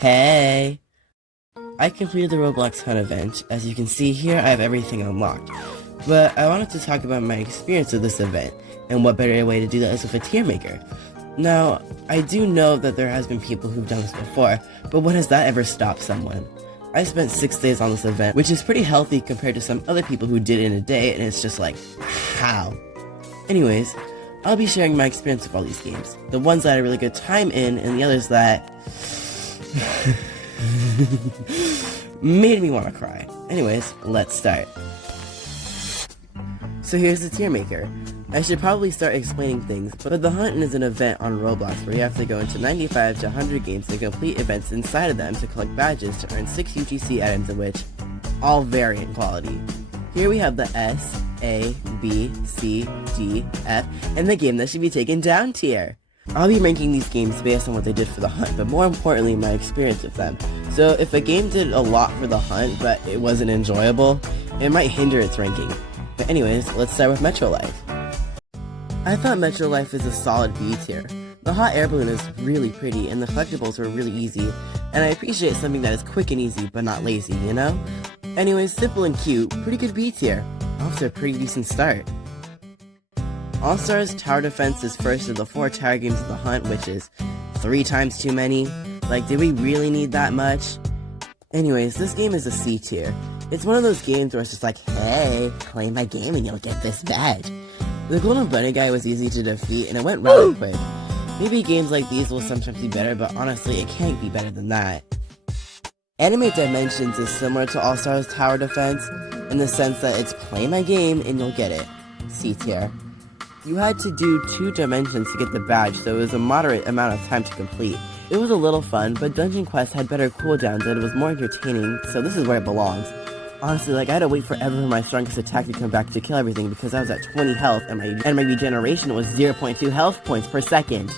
Hey! I completed the Roblox Hunt event. As you can see here, I have everything unlocked. But I wanted to talk about my experience with this event, and what better way to do that is with a tier maker. Now, I do know that there has been people who've done this before, but when has that ever stopped someone? I spent 6 days on this event, which is pretty healthy compared to some other people who did it in a day, and it's just like, how? Anyways, I'll be sharing my experience with all these games. The ones that I had a really good time in, and the others that made me want to cry. Anyways, let's start. So here's the tier maker. I should probably start explaining things, but the Hunt is an event on Roblox where you have to go into 95 to 100 games to complete events inside of them to collect badges to earn 6 UGC items, of which all vary in quality. Here we have the S, A, B, C, D, F, and the game that should be taken down tier. I'll be ranking these games based on what they did for the Hunt, but more importantly, my experience with them. So if a game did a lot for the Hunt, but it wasn't enjoyable, it might hinder its ranking. But anyways, let's start with Metro Life. I thought Metro Life is a solid B tier. The hot air balloon is really pretty, and the collectibles were really easy, and I appreciate something that is quick and easy, but not lazy, you know? Anyways, simple and cute, pretty good B tier. Off to a pretty decent start. All-Stars Tower Defense is first of the 4 tower games of the Hunt, which is 3 times too many. Like, did we really need that much? Anyways, this game is a C tier. It's one of those games where it's just like, hey, play my game and you'll get this badge. The Golden Bunny guy was easy to defeat, and it went rather quick. Maybe games like these will sometimes be better, but honestly, it can't be better than that. Anime Dimensions is similar to All-Stars Tower Defense, in the sense that it's play my game and you'll get it. C tier. You had to do 2 dimensions to get the badge, so it was a moderate amount of time to complete. It was a little fun, but Dungeon Quest had better cooldowns and it was more entertaining, so this is where it belongs. Honestly, like, I had to wait forever for my strongest attack to come back to kill everything because I was at 20 health and my regeneration was 0.2 health points per second.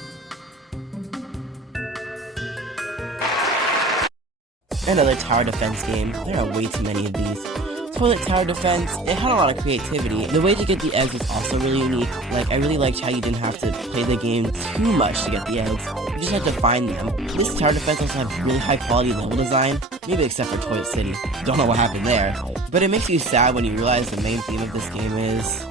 Another tower defense game. There are way too many of these. Toilet Tower Defense, it had a lot of creativity. The way to get the eggs was also really unique. Like, I really liked how you didn't have to play the game too much to get the eggs. You just had to find them. This tower defense also had really high quality level design. Maybe except for Toilet City. Don't know what happened there. But it makes you sad when you realize the main theme of this game is...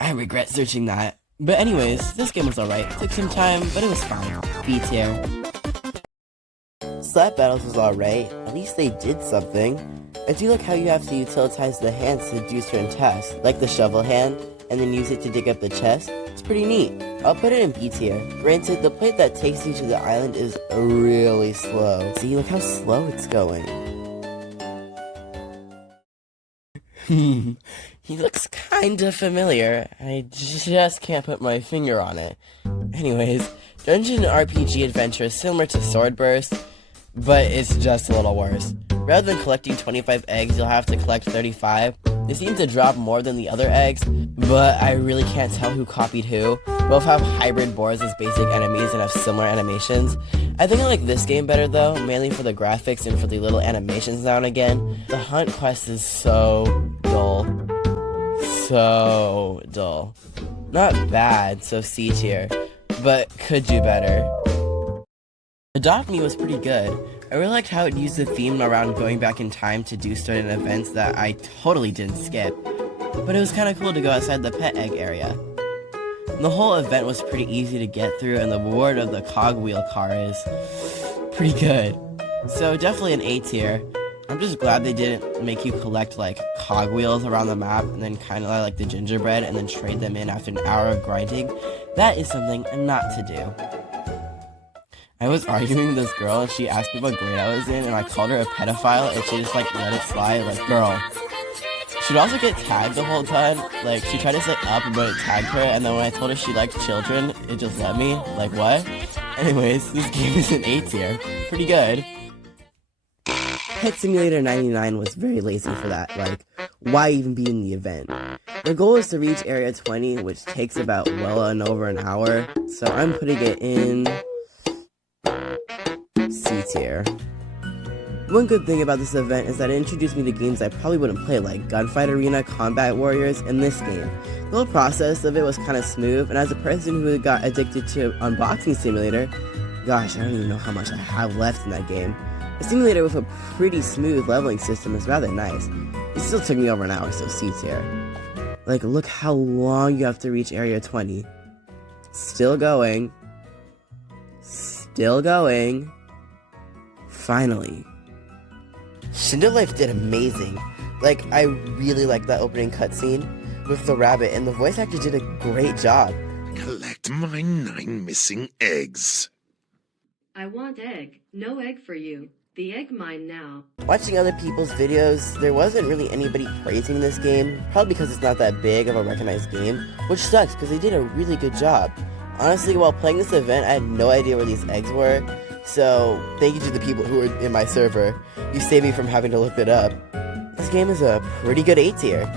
I regret searching that. But anyways, this game was alright. Took some time, but it was fine. B tier. Slap Battles was alright. At least they did something. I do like how you have to utilize the hands to do certain tasks, like the shovel hand, and then use it to dig up the chest. It's pretty neat. I'll put it in B tier. Granted, the plate that takes you to the island is really slow. See, look how slow it's going. He looks kinda familiar. I just can't put my finger on it. Anyways, Dungeon RPG Adventure is similar to Sword Burst, but it's just a little worse. Rather than collecting 25 eggs, you'll have to collect 35. They seem to drop more than the other eggs, but I really can't tell who copied who. Both have hybrid boars as basic enemies and have similar animations. I think I like this game better though, mainly for the graphics and for the little animations now and again. The Hunt quest is so dull. So dull. Not bad, so C tier, but could do better. Adopt Me was pretty good. I really liked how it used the theme around going back in time to do certain events that I totally didn't skip. But it was kinda cool to go outside the pet egg area. The whole event was pretty easy to get through, and the reward of the cogwheel car is pretty good. So definitely an A tier. I'm just glad they didn't make you collect like cogwheels around the map and then kinda like the gingerbread and then trade them in after an hour of grinding. That is something not to do. I was arguing with this girl and she asked me what grade I was in and I called her a pedophile and she just like let it slide, like, girl. She'd also get tagged the whole time. Like, she tried to say up but it tagged her, and then when I told her she liked children, it just let me. Like, what? Anyways, this game is an A tier. Pretty good. Pet Simulator 99 was very lazy for that. Like, why even be in the event? The goal is to reach Area 20, which takes about well and over an hour, so I'm putting it in C tier. One good thing about this event is that it introduced me to games I probably wouldn't play, like Gunfight Arena, Combat Warriors, and this game. The whole process of it was kind of smooth, and as a person who got addicted to Unboxing Simulator, Gosh, I don't even know how much I have left in that game. A simulator with a pretty smooth leveling system is rather nice. It still took me over an hour, so C tier. Like, look how long you have to reach Area 20. Still going. Still going. Finally. Shindo Life did amazing. Like, I really liked that opening cutscene with the rabbit, and the voice actor did a great job. Collect my 9 missing eggs. I want egg. No egg for you. The egg mine now. Watching other people's videos, there wasn't really anybody praising this game, probably because it's not that big of a recognized game, which sucks because they did a really good job. Honestly, while playing this event, I had no idea where these eggs were, so thank you to the people who were in my server. You saved me from having to look it up. This game is a pretty good A tier.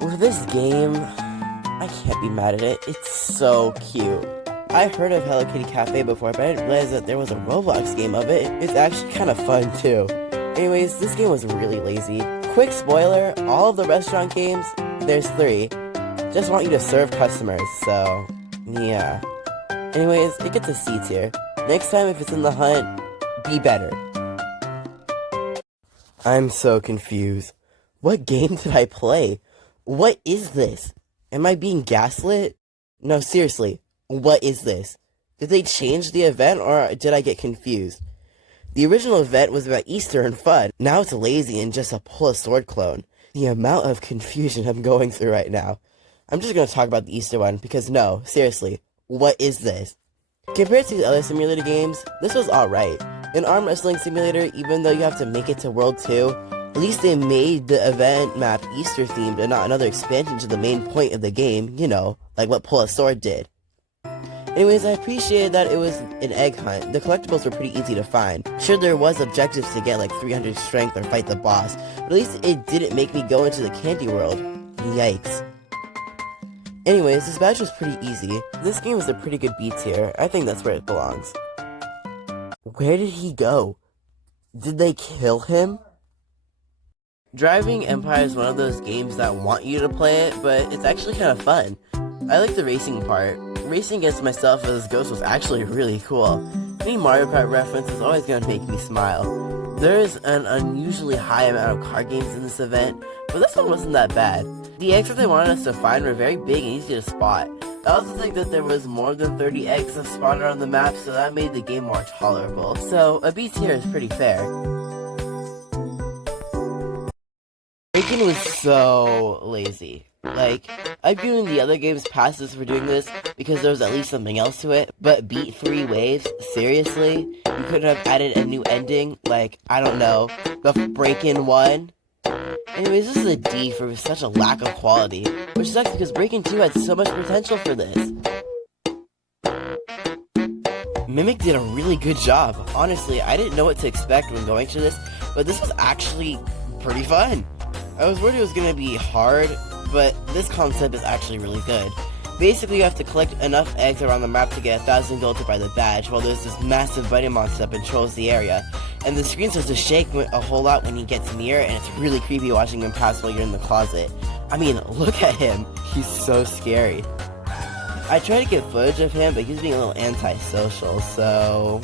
With this game, I can't be mad at it. It's so cute. I heard of Hello Kitty Cafe before, but I didn't realize that there was a Roblox game of it. It's actually kind of fun too. Anyways, this game was really lazy. Quick spoiler, all of the restaurant games, there's 3, just want you to serve customers, so yeah. Anyways, it gets a C tier. Next time if it's in the hunt, be better. I'm so confused. What game did I play? What is this? Am I being gaslit? No, seriously. What is this? Did they change the event, or did I get confused? The original event was about Easter and fun. Now it's lazy and just a pull a sword clone. The amount of confusion I'm going through right now. I'm just going to talk about the Easter one, because no, seriously, what is this? Compared to the other simulator games, this was alright. An arm wrestling simulator, even though you have to make it to World 2, at least they made the event map Easter themed and not another expansion to the main point of the game, you know, like what Pull a Sword did. Anyways, I appreciated that it was an egg hunt. The collectibles were pretty easy to find. Sure, there was objectives to get like 300 strength or fight the boss, but at least it didn't make me go into the candy world. Yikes. Anyways, this badge was pretty easy. This game is a pretty good B tier. I think that's where it belongs. Where did he go? Did they kill him? Driving Empire is one of those games that want you to play it, but it's actually kind of fun. I like the racing part. Racing against myself as Ghost was actually really cool. Any Mario Kart reference is always going to make me smile. There is an unusually high amount of card games in this event, but this one wasn't that bad. The eggs that they wanted us to find were very big and easy to spot. I also think that there was more than 30 eggs that spawned around the map, so that made the game more tolerable. So a B tier is pretty fair. Bacon was so lazy. Like, I've given the other games passes for doing this because there was at least something else to it, but beat 3 waves? Seriously? You couldn't have added a new ending? Like, I don't know, the Breakin' one? Anyways, this is a D for such a lack of quality, which sucks because Breakin' 2 had so much potential for this. Mimic did a really good job. Honestly, I didn't know what to expect when going to this, but this was actually pretty fun. I was worried it was going to be hard, but this concept is actually really good. Basically, you have to collect enough eggs around the map to get 1,000 gold to buy the badge, while there's this massive bunny monster that patrols the area. And the screen starts to shake a whole lot when he gets near, and it's really creepy watching him pass while you're in the closet. I mean, look at him. He's so scary. I tried to get footage of him, but he's being a little antisocial, so...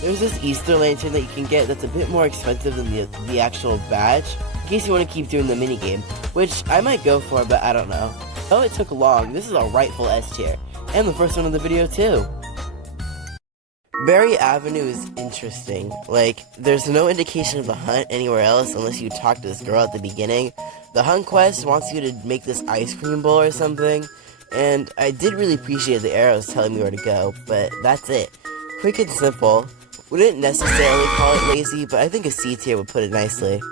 There's this Easter lantern that you can get that's a bit more expensive than the actual badge, in case you want to keep doing the minigame, which I might go for, but I don't know. Oh, it took long. This is a rightful S tier, and the first one of the video too. Berry Avenue is interesting. Like, there's no indication of the hunt anywhere else unless you talk to this girl at the beginning. The hunt quest wants you to make this ice cream bowl or something, and I did really appreciate the arrows telling me where to go, but that's it. Quick and simple. Wouldn't necessarily call it lazy, but I think a C tier would put it nicely.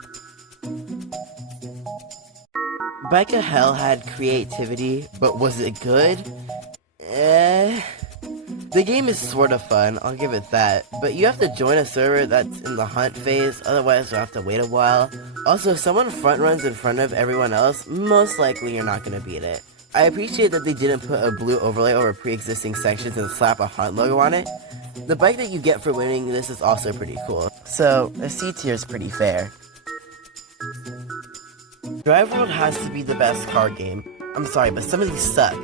Bike of Hell had creativity, but was it good? The game is sort of fun, I'll give it that, but you have to join a server that's in the hunt phase, otherwise you'll have to wait a while. Also, if someone front runs in front of everyone else, most likely you're not going to beat it. I appreciate that they didn't put a blue overlay over pre-existing sections and slap a hunt logo on it. The bike that you get for winning this is also pretty cool, so a C tier is pretty fair. Drive World has to be the best car game. I'm sorry, but some of these suck.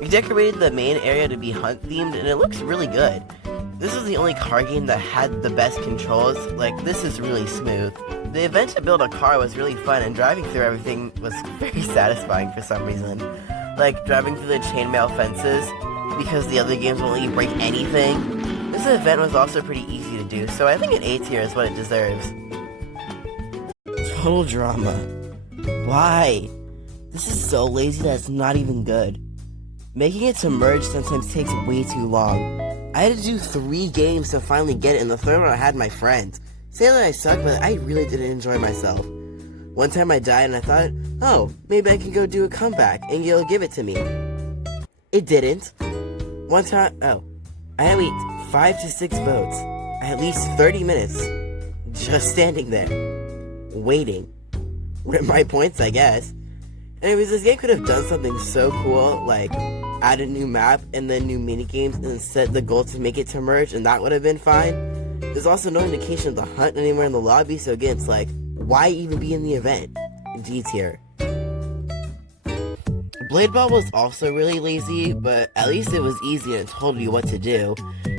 We decorated the main area to be hunt themed and it looks really good. This was the only car game that had the best controls, like this is really smooth. The event to build a car was really fun and driving through everything was very satisfying for some reason. Like driving through the chainmail fences, because the other games won't let you break anything. This event was also pretty easy to do, so I think an A tier is what it deserves. Total drama. Why? This is so lazy that it's not even good. Making it to merge sometimes takes way too long. I had to do 3 games to finally get it, and the third one I had my friends. Say that I suck, but I really didn't enjoy myself. One time I died and I thought, oh, maybe I can go do a comeback and you'll give it to me. It didn't. One time, I had to wait 5 to 6 votes. I had at least 30 minutes just standing there, waiting. Rip my points, I guess. Anyways, this game could have done something so cool, like add a new map and then new minigames and set the goal to make it to merge, and that would have been fine. There's also no indication of the hunt anywhere in the lobby, so again, it's like, why even be in the event? D tier. Blade Ball was also really lazy, but at least it was easy and it told you what to do.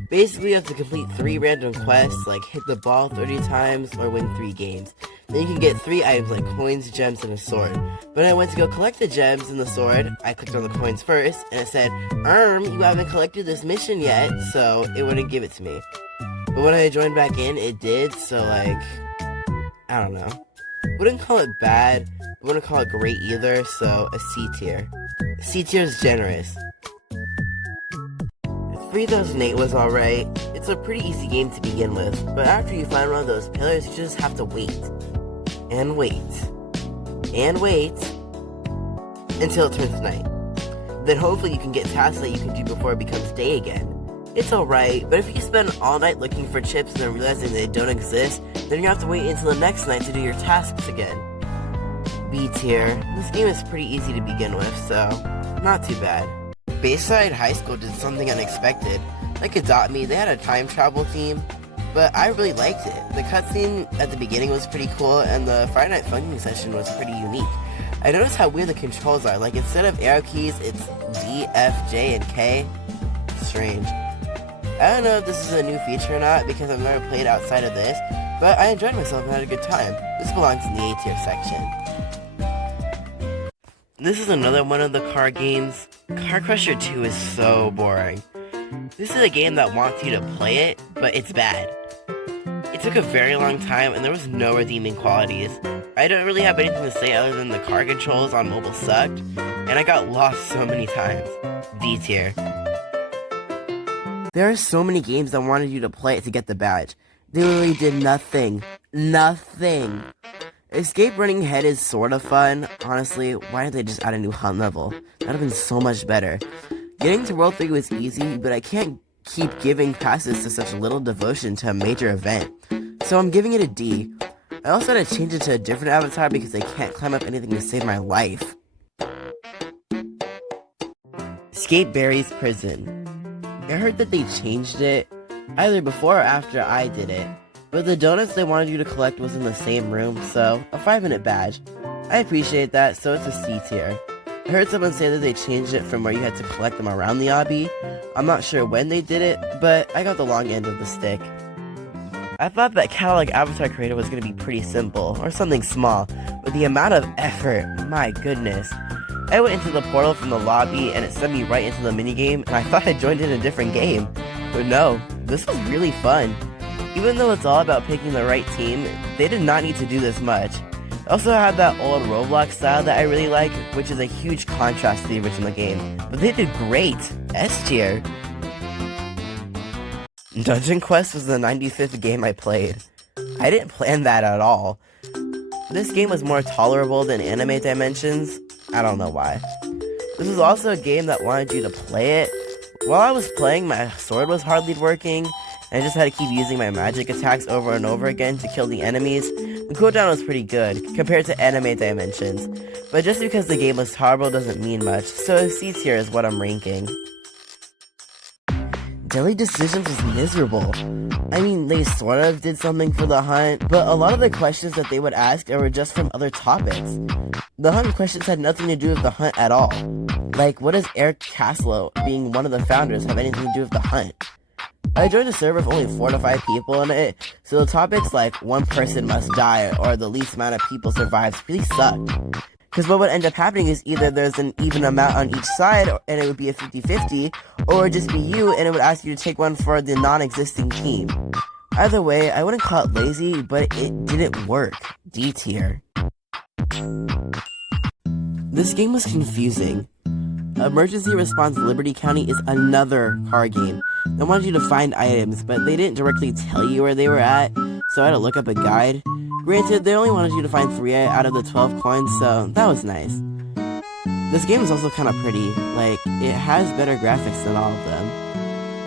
Basically, you have to complete 3 random quests, like hit the ball 30 times or win 3 games. Then you can get 3 items like coins, gems, and a sword. When I went to go collect the gems and the sword, I clicked on the coins first, and it said, you haven't collected this mission yet, so it wouldn't give it to me. But when I joined back in, it did, so like, I don't know. Wouldn't call it bad, wouldn't call it great either, so a C tier. C tier is generous. 3008 was alright. It's a pretty easy game to begin with, but after you find one of those pillars, you just have to wait. And wait. And wait. Until it turns night. Then hopefully you can get tasks that you can do before it becomes day again. It's alright, but if you spend all night looking for chips and then realizing they don't exist, then you have to wait until the next night to do your tasks again. B tier. This game is pretty easy to begin with, so not too bad. Bayside High School did something unexpected. Like Adopt Me, they had a time travel theme, but I really liked it. The cutscene at the beginning was pretty cool, and the Friday Night Funkin' session was pretty unique. I noticed how weird the controls are, like instead of arrow keys, it's D, F, J, and K. Strange. I don't know if this is a new feature or not, because I've never played outside of this, but I enjoyed myself and had a good time. This belongs in the A tier section. This is another one of the car games. Car Crusher 2 is so boring. This is a game that wants you to play it, but it's bad. It took a very long time and there was no redeeming qualities. I don't really have anything to say other than the car controls on mobile sucked, and I got lost so many times. D tier. There are so many games that wanted you to play it to get the badge. They literally did nothing. Nothing. Escape Running Head is sort of fun. Honestly, why didn't they just add a new hunt level? That would have been so much better. Getting to World 3 was easy, but I can't keep giving passes to such little devotion to a major event. So I'm giving it a D. I also had to change it to a different avatar because I can't climb up anything to save my life. Escape Barry's Prison. I heard that they changed it, either before or after I did it. But the donuts they wanted you to collect was in the same room, so a 5-minute badge. I appreciate that, so it's a C tier. I heard someone say that they changed it from where you had to collect them around the obby. I'm not sure when they did it, but I got the long end of the stick. I thought that catalog avatar creator was going to be pretty simple, or something small, but the amount of effort, my goodness. I went into the portal from the lobby and it sent me right into the minigame, and I thought I joined in a different game. But no, this was really fun. Even though it's all about picking the right team, they did not need to do this much. They also have that old ROBLOX style that I really like, which is a huge contrast to the original game. But they did great. S tier. Dungeon Quest was the 95th game I played. I didn't plan that at all. This game was more tolerable than Anime Dimensions. I don't know why. This was also a game that wanted you to play it. While I was playing, my sword was hardly working, and I just had to keep using my magic attacks over and over again to kill the enemies. The cooldown was pretty good, compared to Anime Dimensions, but just because the game was horrible doesn't mean much, so C tier is what I'm ranking. Daily Decisions was miserable. I mean, they sort of did something for the hunt, but a lot of the questions that they would ask were just from other topics. The hunt questions had nothing to do with the hunt at all. Like, what does Eric Caslow, being one of the founders, have anything to do with the hunt? I joined a server with only 4 to 5 people in it, so the topics like one person must die or the least amount of people survives really sucked. Because what would end up happening is either there's an even amount on each side and it would be a 50-50, or it would just be you and it would ask you to take one for the non-existing team. Either way, I wouldn't call it lazy, but it didn't work. D tier. This game was confusing. Emergency Response Liberty County is another car game. They wanted you to find items, but they didn't directly tell you where they were at, so I had to look up a guide. Granted, they only wanted you to find 3 out of the 12 coins, so that was nice. This game is also kind of pretty. Like, it has better graphics than all of them.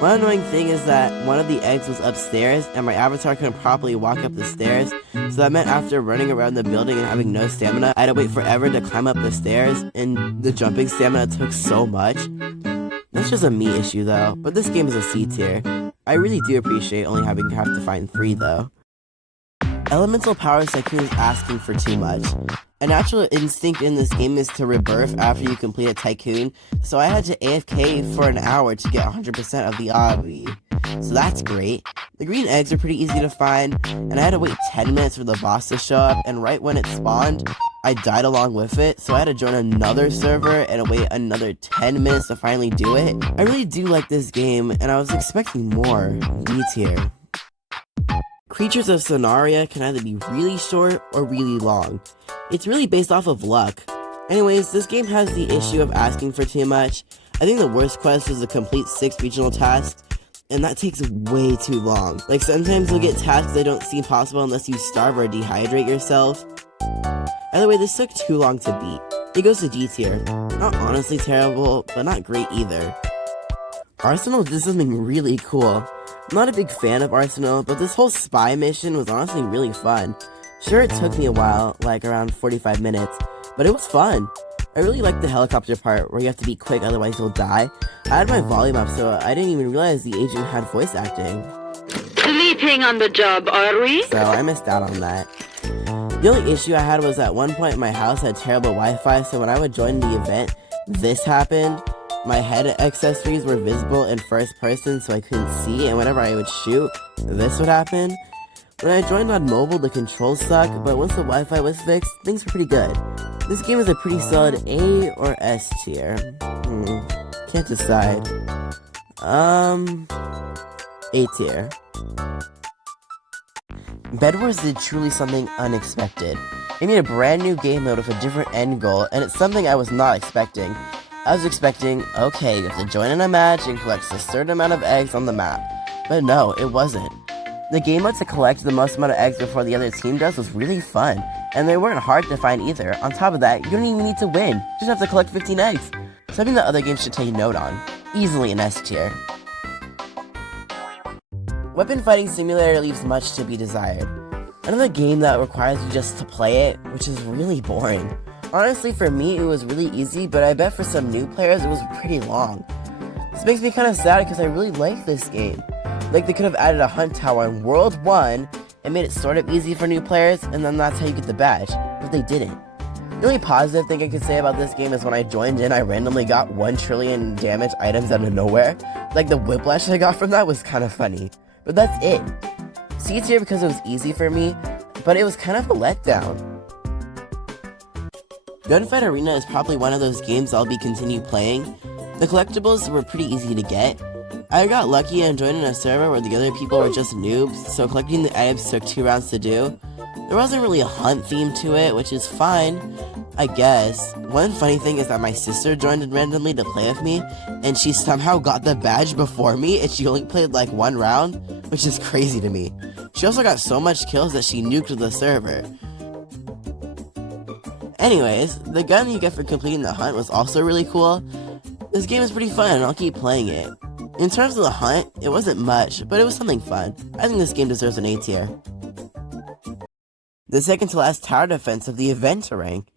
One annoying thing is that one of the eggs was upstairs, and my avatar couldn't properly walk up the stairs, so that meant after running around the building and having no stamina, I had to wait forever to climb up the stairs, and the jumping stamina took so much. That's just a me issue though, but this game is a C tier. I really do appreciate only having to find 3 though. Elemental Power Tycoon is asking for too much. A natural instinct in this game is to rebirth after you complete a tycoon, so I had to AFK for an hour to get 100% of the obby. So that's great. The green eggs are pretty easy to find, and I had to wait 10 minutes for the boss to show up, and right when it spawned, I died along with it, so I had to join another server and wait another 10 minutes to finally do it. I really do like this game, and I was expecting more. D tier. Creatures of Sonaria can either be really short or really long. It's really based off of luck. Anyways, this game has the issue of asking for too much. I think the worst quest is to complete 6 regional tasks, and that takes way too long. Like, sometimes you'll get tasks that don't seem possible unless you starve or dehydrate yourself. Either way, this took too long to beat. It goes to D tier. Not honestly terrible, but not great either. Arsenal did something really cool. I'm not a big fan of Arsenal, but this whole spy mission was honestly really fun. Sure, it took me a while, like around 45 minutes, but it was fun. I really liked the helicopter part where you have to be quick, otherwise you'll die. I had my volume up, so I didn't even realize the agent had voice acting. Sleeping on the job, are we? So I missed out on that. The only issue I had was at one point my house had terrible Wi-Fi, so when I would join the event, this happened. My head accessories were visible in first person, so I couldn't see, and whenever I would shoot, this would happen. When I joined on mobile, the controls sucked, but once the Wi-Fi was fixed, things were pretty good. This game is a pretty solid A or S tier. Can't decide. A tier. Bed Wars did truly something unexpected. It made a brand new game mode with a different end goal, and it's something I was not expecting. I was expecting, okay, you have to join in a match and collect a certain amount of eggs on the map. But no, it wasn't. The game mode to collect the most amount of eggs before the other team does was really fun, and they weren't hard to find either. On top of that, you don't even need to win, you just have to collect 15 eggs. Something that other games should take note on. Easily an S tier. Weapon Fighting Simulator leaves much to be desired. Another game that requires you just to play it, which is really boring. Honestly, for me, it was really easy, but I bet for some new players, it was pretty long. This makes me kind of sad because I really like this game. Like, they could have added a hunt tower in World 1 and made it sort of easy for new players, and then that's how you get the badge, but they didn't. The only positive thing I could say about this game is when I joined in, I randomly got 1 trillion damage items out of nowhere. Like, the whiplash I got from that was kind of funny. But that's it. C tier because it was easy for me, but it was kind of a letdown. Gunfight Arena is probably one of those games I'll be continue playing. The collectibles were pretty easy to get. I got lucky and joined in a server where the other people were just noobs, so collecting the items took 2 rounds to do. There wasn't really a hunt theme to it, which is fine, I guess. One funny thing is that my sister joined in randomly to play with me, and she somehow got the badge before me, and she only played like 1 round, which is crazy to me. She also got so much kills that she nuked the server. Anyways, the gun you get for completing the hunt was also really cool. This game is pretty fun and I'll keep playing it. In terms of the hunt, it wasn't much, but it was something fun. I think this game deserves an A tier. The second to last tower defense of the event rank.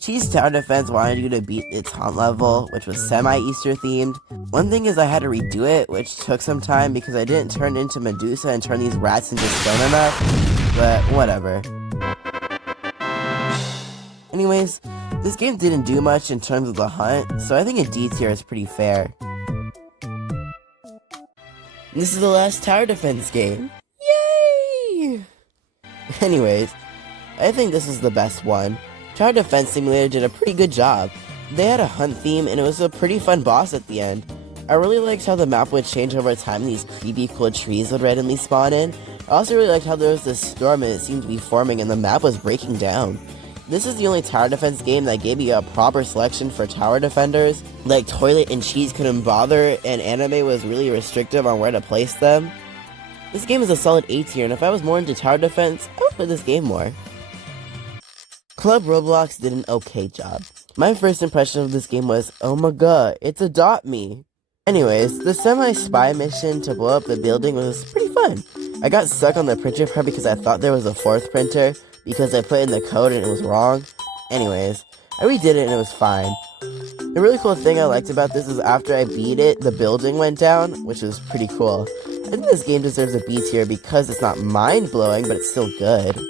Cheese Tower Defense wanted you to beat its haunt level, which was semi-Easter themed. One thing is I had to redo it, which took some time because I didn't turn into Medusa and turn these rats into stone enough, but whatever. Anyways, this game didn't do much in terms of the hunt, so I think a D tier is pretty fair. This is the last tower defense game. Yay! Anyways, I think this is the best one. Tower Defense Simulator did a pretty good job. They had a hunt theme and it was a pretty fun boss at the end. I really liked how the map would change over time and these creepy cool trees would randomly spawn in. I also really liked how there was this storm and it seemed to be forming and the map was breaking down. This is the only tower defense game that gave me a proper selection for tower defenders. Like Toilet and Cheese couldn't bother and Anime was really restrictive on where to place them. This game is a solid A tier and if I was more into tower defense, I would play this game more. Club Roblox did an okay job. My first impression of this game was, oh my god, it's Adopt Me. Anyways, the semi-spy mission to blow up the building was pretty fun. I got stuck on the printer part because I thought there was a fourth printer, because I put in the code and it was wrong. Anyways, I redid it and it was fine. The really cool thing I liked about this is after I beat it, the building went down, which was pretty cool. I think this game deserves a B tier because it's not mind-blowing, but it's still good.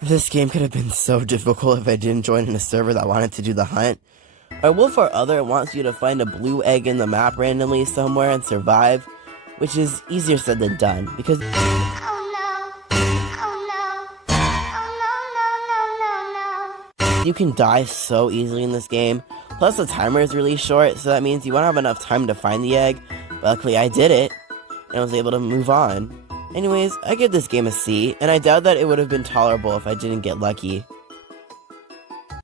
This game could have been so difficult if I didn't join in a server that wanted to do the hunt. Our Wolf or Other wants you to find a blue egg in the map randomly somewhere and survive, which is easier said than done, because you can die so easily in this game. Plus the timer is really short, so that means you won't have enough time to find the egg. But luckily I did it, and I was able to move on. Anyways, I give this game a C, and I doubt that it would have been tolerable if I didn't get lucky.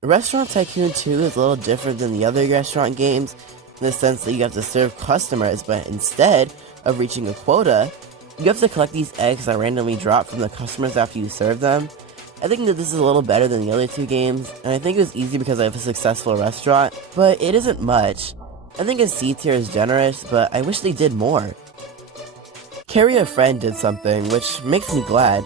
Restaurant Tycoon 2 is a little different than the other restaurant games, in the sense that you have to serve customers, but instead of reaching a quota, you have to collect these eggs that randomly drop from the customers after you serve them. I think that this is a little better than the other two games, and I think it was easy because I have a successful restaurant, but it isn't much. I think a C tier is generous, but I wish they did more. Carry a Friend did something, which makes me glad.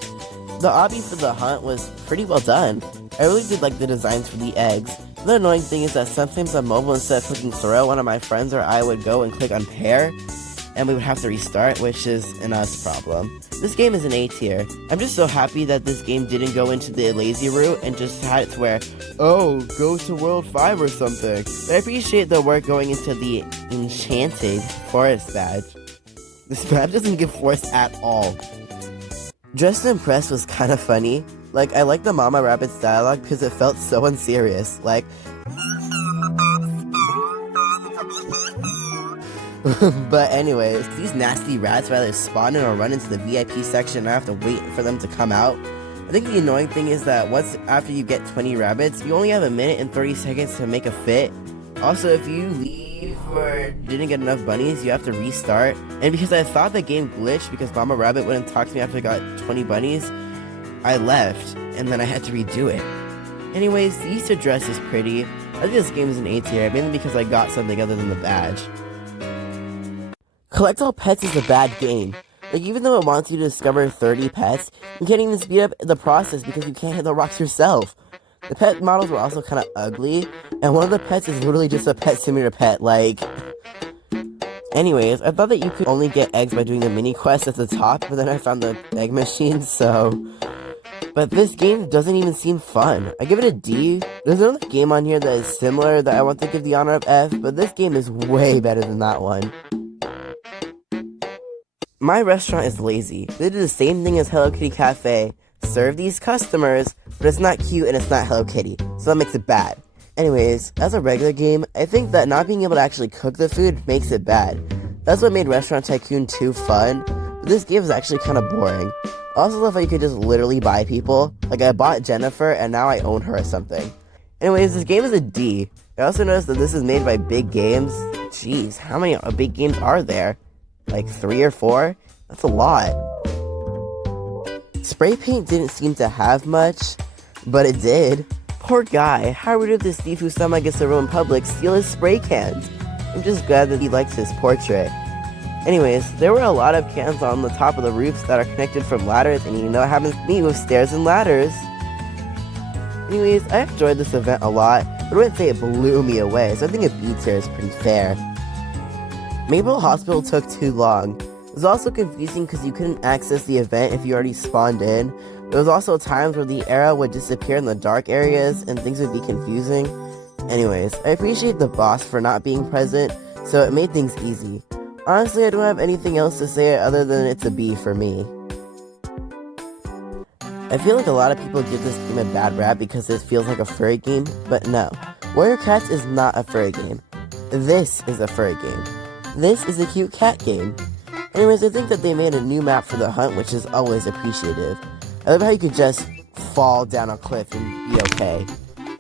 The obby for the hunt was pretty well done. I really did like the designs for the eggs. The annoying thing is that sometimes on mobile, instead of clicking throw, one of my friends or I would go and click on pair, and we would have to restart, which is an us problem. This game is an A tier. I'm just so happy that this game didn't go into the lazy route and just had it to where, oh, go to World 5 or something. But I appreciate the work going into the Enchanted Forest badge. This map doesn't give forest at all. Dressed to Impress was kind of funny. Like, I like the Mama Rabbit's dialogue because it felt so unserious. Like, but anyways, these nasty rats rather spawn in or run into the VIP section and I have to wait for them to come out. I think the annoying thing is that once after you get 20 rabbits, you only have 1 minute and 30 seconds to make a fit. Also, if you leave or didn't get enough bunnies, you have to restart. And because I thought the game glitched because Mama Rabbit wouldn't talk to me after I got 20 bunnies, I left, and then I had to redo it. Anyways, the Easter dress is pretty. I think this game is an A tier, mainly because I got something other than the badge. Collect All Pets is a bad game. Like, even though it wants you to discover 30 pets, you can't even speed up the process because you can't hit the rocks yourself. The pet models were also kind of ugly, and one of the pets is literally just a Pet Simulator pet, like... Anyways, I thought that you could only get eggs by doing the mini quest at the top, but then I found the egg machine, so... But this game doesn't even seem fun. I give it a D. There's another game on here that is similar that I want to give the honor of F, but this game is way better than that one. My restaurant is lazy. They did the same thing as Hello Kitty Cafe. Serve these customers, but it's not cute and it's not Hello Kitty, so that makes it bad. Anyways, as a regular game, I think that not being able to actually cook the food makes it bad. That's what made Restaurant Tycoon 2 fun, but this game is actually kind of boring. I also love how you could just literally buy people. Like, I bought Jennifer and now I own her or something. Anyways, this game is a D. I also noticed that this is made by Big Games. Jeez, how many big games are there? Like 3 or 4? That's a lot. Spray paint didn't seem to have much, but it did. Poor guy, how rude of this thief who somehow gets to roam in public steal his spray cans. I'm just glad that he likes his portrait. Anyways, there were a lot of cans on the top of the roofs that are connected from ladders, and you know what happens to me with stairs and ladders. Anyways, I enjoyed this event a lot, but I wouldn't say it blew me away, so I think a B tier is pretty fair. Maple Hospital took too long. It was also confusing because you couldn't access the event if you already spawned in. There was also times where the arrow would disappear in the dark areas and things would be confusing. Anyways, I appreciate the boss for not being present, so it made things easy. Honestly, I don't have anything else to say other than it's a B for me. I feel like a lot of people give this game a bad rap because it feels like a furry game, but no. Warrior Cats is not a furry game. This is a furry game. This is a cute cat game. Anyways, I think that they made a new map for the hunt, which is always appreciative. I love how you could just fall down a cliff and be okay.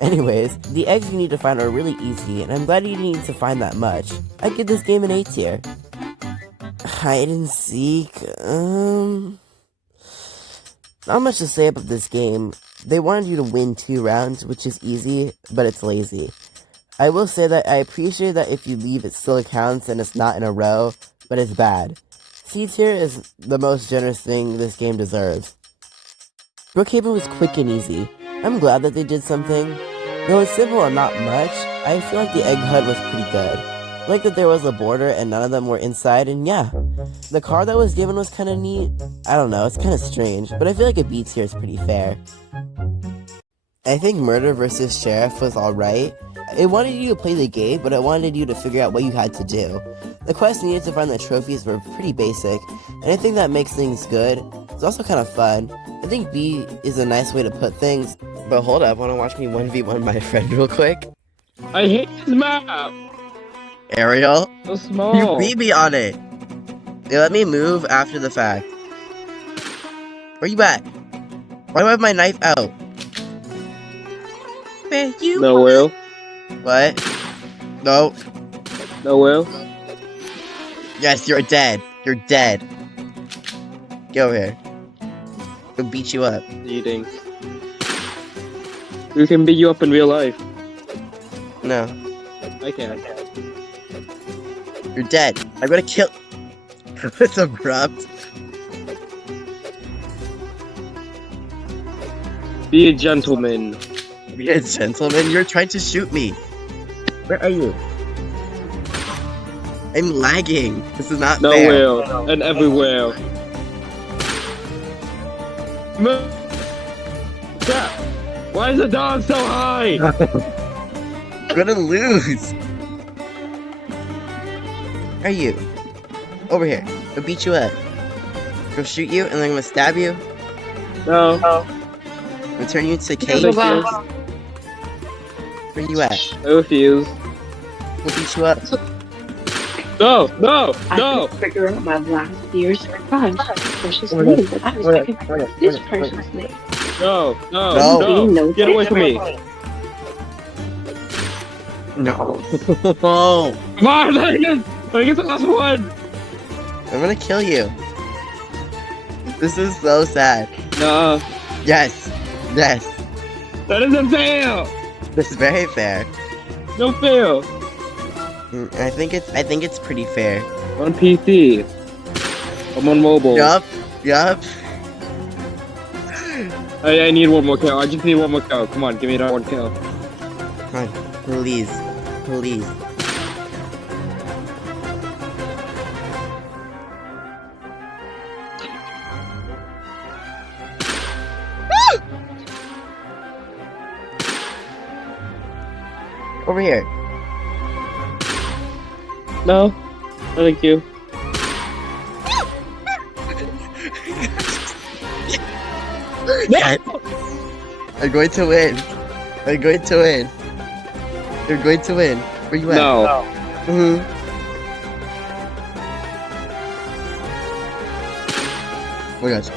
Anyways, the eggs you need to find are really easy, and I'm glad you didn't need to find that much. I'd give this game an A tier. Hide and seek, not much to say about this game. They wanted you to win 2 rounds, which is easy, but it's lazy. I will say that I appreciate that if you leave it still counts and it's not in a row, but it's bad. C tier is the most generous thing this game deserves. Brookhaven was quick and easy. I'm glad that they did something. Though it's simple and not much, I feel like the egg hunt was pretty good. I like that there was a border and none of them were inside, and yeah. The car that was given was kind of neat. I don't know, it's kind of strange, but I feel like a B tier is pretty fair. I think Murder vs. Sheriff was alright. It wanted you to play the game, but it wanted you to figure out what you had to do. The quest needed to find the trophies were pretty basic, and I think that makes things good. It's also kind of fun. I think B is a nice way to put things. But hold up, wanna watch me 1v1 my friend real quick? I hate this map! Ariel? So small. You beat me on it! They let me move after the fact. Where you at? Why do I have my knife out? Where you No will. What? No. No will. Yes, you're dead. You're dead. Get over here. I'll beat you up. Eating. We can beat you up in real life. No. I can. You're dead. I'm gonna kill. It's abrupt. Be a gentleman. Be a gentleman. You're trying to shoot me. Where are you? I'm lagging. This is not fair. Nowhere and everywhere. Crap! Why is the dog so high? I'm gonna lose. Where are you? Over here. I'll beat you up. I'll shoot you and then I'm gonna stab you. No. I'm gonna turn you into a cake. Refuse. Where you at? I refuse. We'll beat you up. No! No! No! I can figure out my last year's crime versus me, but I was looking for this person's name. No! No! No. No! Get away from me! No. Come on! I get the last one! I'm gonna kill you. This is so sad. No. Yes. Yes. That isn't fair! This is very fair. No fair! I think it's pretty fair. On PC. I'm on mobile. Yup. Yup. I need one more kill. I just need one more kill. Come on, give me that one kill. Come on. Please. Please. Over here. No. No, thank you. Yes. I'm going to win. I'm going to win. You're going to win. Where you at? No. Mm-hmm. Oh my gosh.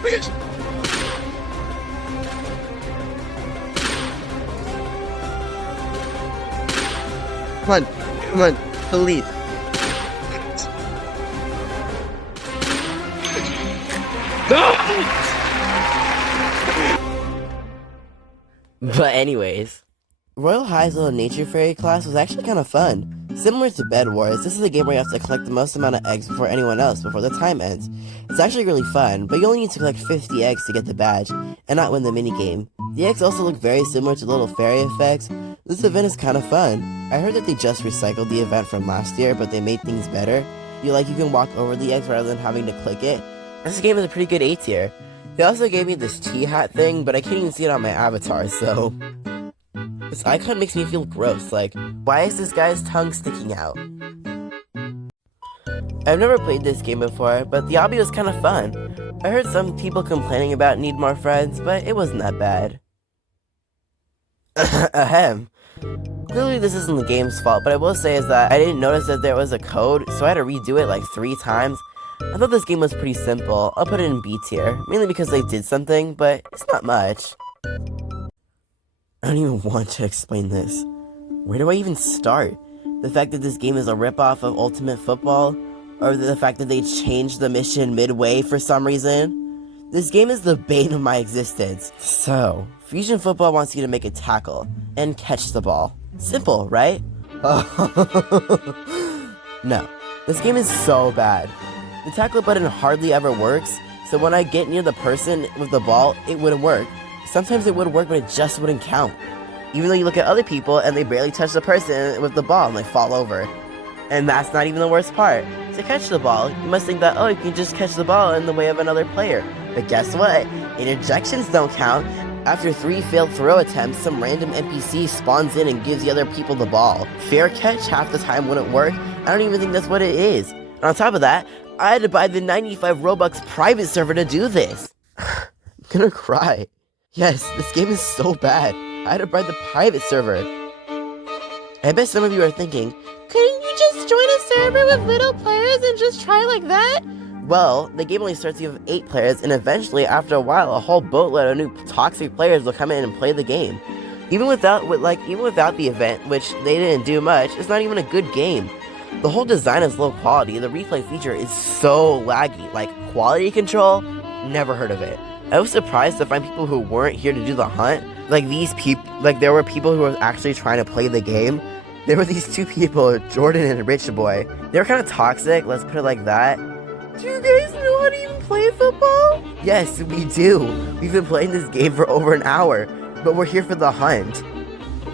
Where's Come on, come on, please. No! But anyways, Royal High's little nature fairy class was actually kind of fun. Similar to Bed Wars, this is a game where you have to collect the most amount of eggs before anyone else before the time ends. It's actually really fun, but you only need to collect 50 eggs to get the badge, and not win the minigame. The eggs also look very similar to little fairy effects. This event is kind of fun. I heard that they just recycled the event from last year, but they made things better. You can walk over the eggs rather than having to click it. This game is a pretty good A tier. They also gave me this tea hat thing, but I can't even see it on my avatar, so... This icon makes me feel gross, like, why is this guy's tongue sticking out? I've never played this game before, but the obby was kind of fun. I heard some people complaining about Need More Friends, but it wasn't that bad. Ahem. Clearly this isn't the game's fault, but I will say is that I didn't notice that there was a code, so I had to redo it like 3 times. I thought this game was pretty simple. I'll put it in B tier, mainly because they did something, but it's not much. I don't even want to explain this. Where do I even start? The fact that this game is a ripoff of Ultimate Football? Or the fact that they changed the mission midway for some reason? This game is the bane of my existence. So, Fusion Football wants you to make a tackle and catch the ball. Simple, right? No. This game is so bad. The tackle button hardly ever works, so when I get near the person with the ball, it wouldn't work. Sometimes it would work, but it just wouldn't count. Even though you look at other people and they barely touch the person with the ball and they fall over. And that's not even the worst part. To catch the ball, you must think that, oh, you can just catch the ball in the way of another player. But guess what? Interjections don't count. After 3 failed throw attempts, some random NPC spawns in and gives the other people the ball. Fair catch half the time wouldn't work. I don't even think that's what it is. And on top of that, I had to buy the 95 Robux private server to do this. I'm gonna cry. Yes, this game is so bad. I had to buy the private server. I bet some of you are thinking, couldn't you just join a server with little players and just try like that? Well, the game only starts you with 8 players, and eventually, after a while, a whole boatload of new toxic players will come in and play the game. Even without the event, which they didn't do much, it's not even a good game. The whole design is low quality. The replay feature is so laggy. Like, quality control? Never heard of it. I was surprised to find people who weren't here to do the hunt. There were people who were actually trying to play the game. There were these 2 people, Jordan and Rich Boy. They were kind of toxic, let's put it like that. Do you guys know how to even play football? Yes, we do. We've been playing this game for over an hour, but we're here for the hunt.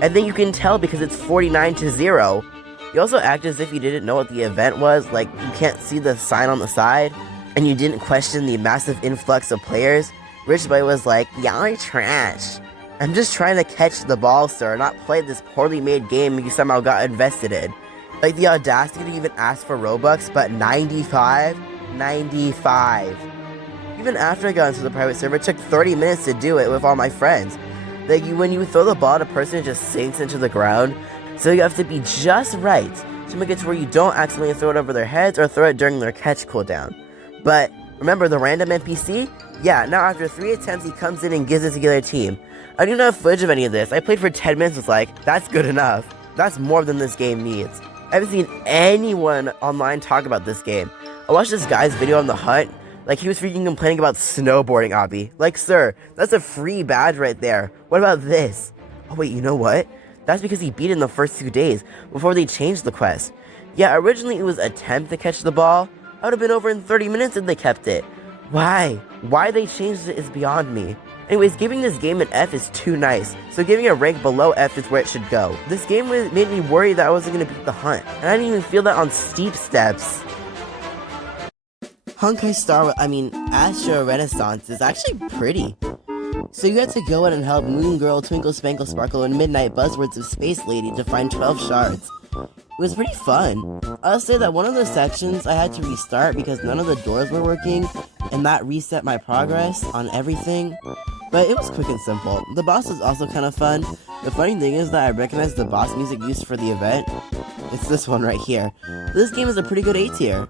And then you can tell because it's 49-0. You also act as if you didn't know what the event was, like you can't see the sign on the side, and you didn't question the massive influx of players. Rich Boy was like, y'all are trash. I'm just trying to catch the ball, sir, not play this poorly made game you somehow got invested in. Like the audacity to even ask for Robux, but 95? 95. Even after I got into the private server, it took 30 minutes to do it with all my friends. When you throw the ball at a person, it just sinks into the ground. So you have to be just right to make it to where you don't accidentally throw it over their heads or throw it during their catch cooldown. But remember the random NPC? Yeah, now after 3 attempts, he comes in and gives it to the other team. I do not have footage of any of this. I played for 10 minutes, was like, that's good enough. That's more than this game needs. I haven't seen anyone online talk about this game. I watched this guy's video on the hunt. Like, he was freaking complaining about snowboarding, obby. Like, sir, that's a free badge right there. What about this? Oh, wait, you know what? That's because he beat it in the first 2 days, before they changed the quest. Yeah, originally it was attempt to catch the ball. I would have been over in 30 minutes if they kept it. Why? Why they changed it is beyond me. Anyways, giving this game an F is too nice, so giving a rank below F is where it should go. This game made me worry that I wasn't going to beat the hunt, and I didn't even feel that on steep steps. Astro Renaissance is actually pretty. So you had to go in and help Moon Girl, Twinkle Spankle Sparkle, and Midnight Buzzwords of Space Lady to find 12 shards. It was pretty fun. I'll say that one of the sections I had to restart because none of the doors were working, and that reset my progress on everything. But it was quick and simple. The boss was also kind of fun. The funny thing is that I recognized the boss music used for the event. It's this one right here. This game is a pretty good A tier.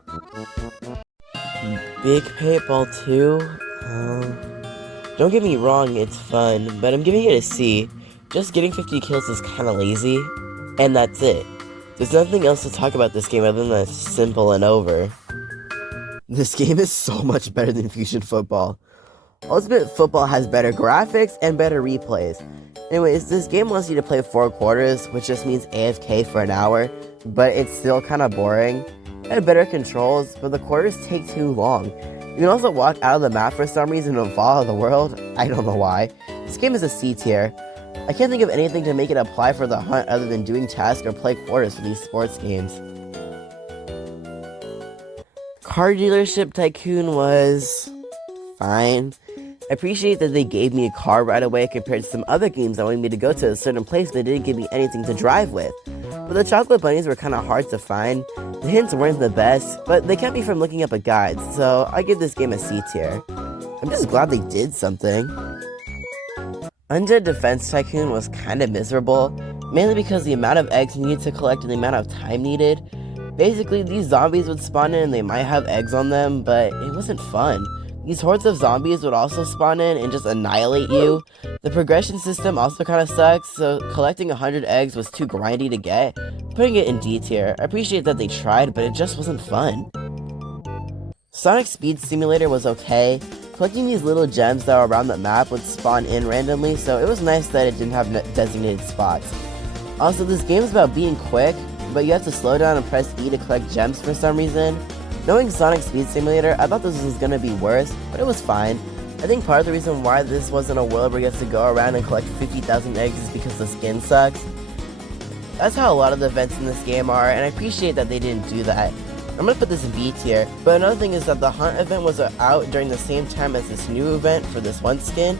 Big Paintball 2? Don't get me wrong, it's fun, but I'm giving it a C. Just getting 50 kills is kinda lazy, and that's it. There's nothing else to talk about this game other than that it's simple and over. This game is so much better than Fusion Football. Ultimate Football has better graphics and better replays. Anyways, this game wants you to play 4 quarters, which just means AFK for an hour. but it's still kind of boring. It had better controls, but the quarters take too long. You can also walk out of the map for some reason and fall out of the world. I don't know why. This game is a C tier. I can't think of anything to make it apply for the hunt other than doing tasks or play quarters for these sports games. Car Dealership Tycoon was fine. I appreciate that they gave me a car right away compared to some other games that wanted me to go to a certain place but they didn't give me anything to drive with. But the chocolate bunnies were kind of hard to find. The hints weren't the best, but they kept me from looking up a guide, so I give this game a C tier. I'm just glad they did something. Undead Defense Tycoon was kind of miserable, mainly because the amount of eggs you need to collect and the amount of time needed. Basically, these zombies would spawn in and they might have eggs on them, but it wasn't fun. These hordes of zombies would also spawn in and just annihilate you. The progression system also kind of sucks, so collecting 100 eggs was too grindy to get. Putting it in D tier. I appreciate that they tried, but it just wasn't fun. Sonic Speed Simulator was okay. Collecting these little gems that were around the map would spawn in randomly, so it was nice that it didn't have designated spots. Also, this game is about being quick, but you have to slow down and press E to collect gems for some reason. Knowing Sonic Speed Simulator, I thought this was going to be worse, but it was fine. I think part of the reason why this wasn't a world where you have to go around and collect 50,000 eggs is because the skin sucks. That's how a lot of the events in this game are, and I appreciate that they didn't do that. I'm gonna put this in B tier, but another thing is that the hunt event was out during the same time as this new event for this one skin,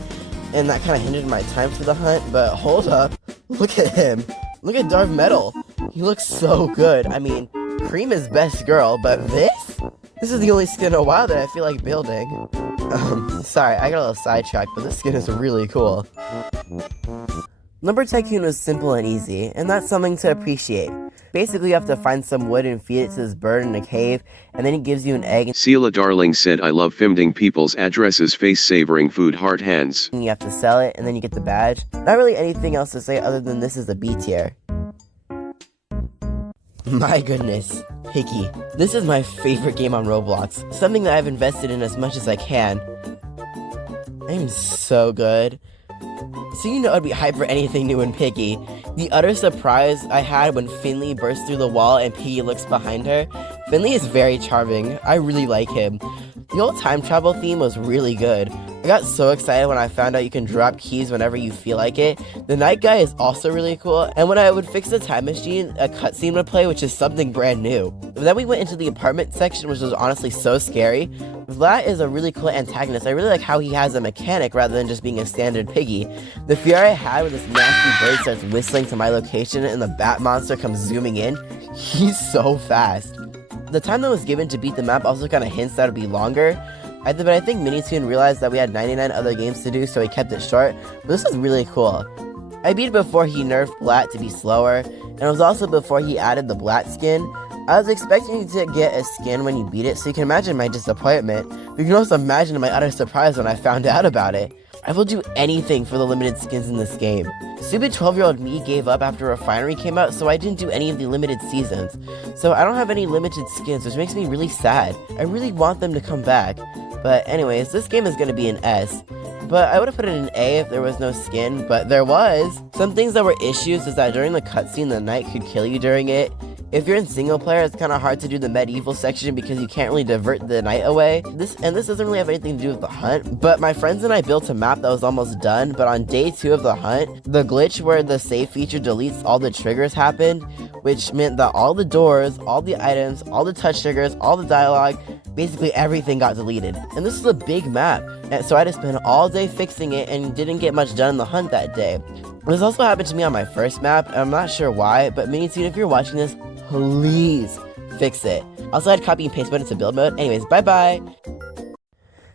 and that kind of hindered my time for the hunt, but hold up, look at him. Look at Darth Metal. He looks so good. I mean, Cream is best girl, but this? This is the only skin in a while that I feel like building. Sorry, I got a little sidetracked, but this skin is really cool. Lumber Tycoon was simple and easy, and that's something to appreciate. Basically, you have to find some wood and feed it to this bird in a cave, and then he gives you an egg. Sela Darling said, I love finding people's addresses, face savoring food, heart hands. And you have to sell it, and then you get the badge. Not really anything else to say other than this is a B tier. My goodness, Piggy. This is my favorite game on Roblox. Something that I've invested in as much as I can. I'm so good. So you know I'd be hyped for anything new in Piggy. The utter surprise I had when Finley burst through the wall and Piggy looks behind her. Finley is very charming. I really like him. The old time travel theme was really good. I got so excited when I found out you can drop keys whenever you feel like it. The night guy is also really cool, and when I would fix the time machine, a cutscene would play, which is something brand new. Then we went into the apartment section, which was honestly so scary. Vlad is a really cool antagonist. I really like how he has a mechanic rather than just being a standard Piggy. The fear I had when this nasty bird starts whistling to my location and the bat monster comes zooming in, he's so fast. The time that was given to beat the map also kind of hints that it would be longer. But I think Minitoon realized that we had 99 other games to do, so he kept it short. But this is really cool. I beat it before he nerfed Blat to be slower, and it was also before he added the Blat skin. I was expecting you to get a skin when you beat it, so you can imagine my disappointment. You can also imagine my utter surprise when I found out about it. I will do anything for the limited skins in this game. Stupid 12-year-old me gave up after Refinery came out, so I didn't do any of the limited seasons. So I don't have any limited skins, which makes me really sad. I really want them to come back. But anyways, this game is going to be an S. But I would have put it in A if there was no skin, but there was. Some things that were issues is that during the cutscene, the knight could kill you during it. If you're in single player, it's kind of hard to do the medieval section because you can't really divert the knight away. This doesn't really have anything to do with the hunt, but my friends and I built a map that was almost done, but on day 2 of the hunt, the glitch where the save feature deletes all the triggers happened, which meant that all the doors, all the items, all the touch triggers, all the dialogue, basically everything got deleted. And this is a big map, and so I had to spend all day fixing it and didn't get much done in the hunt that day. This also happened to me on my first map, and I'm not sure why, but Minitoon, if you're watching this, please fix it. Also, I had copy and paste button to build mode. Anyways, bye-bye!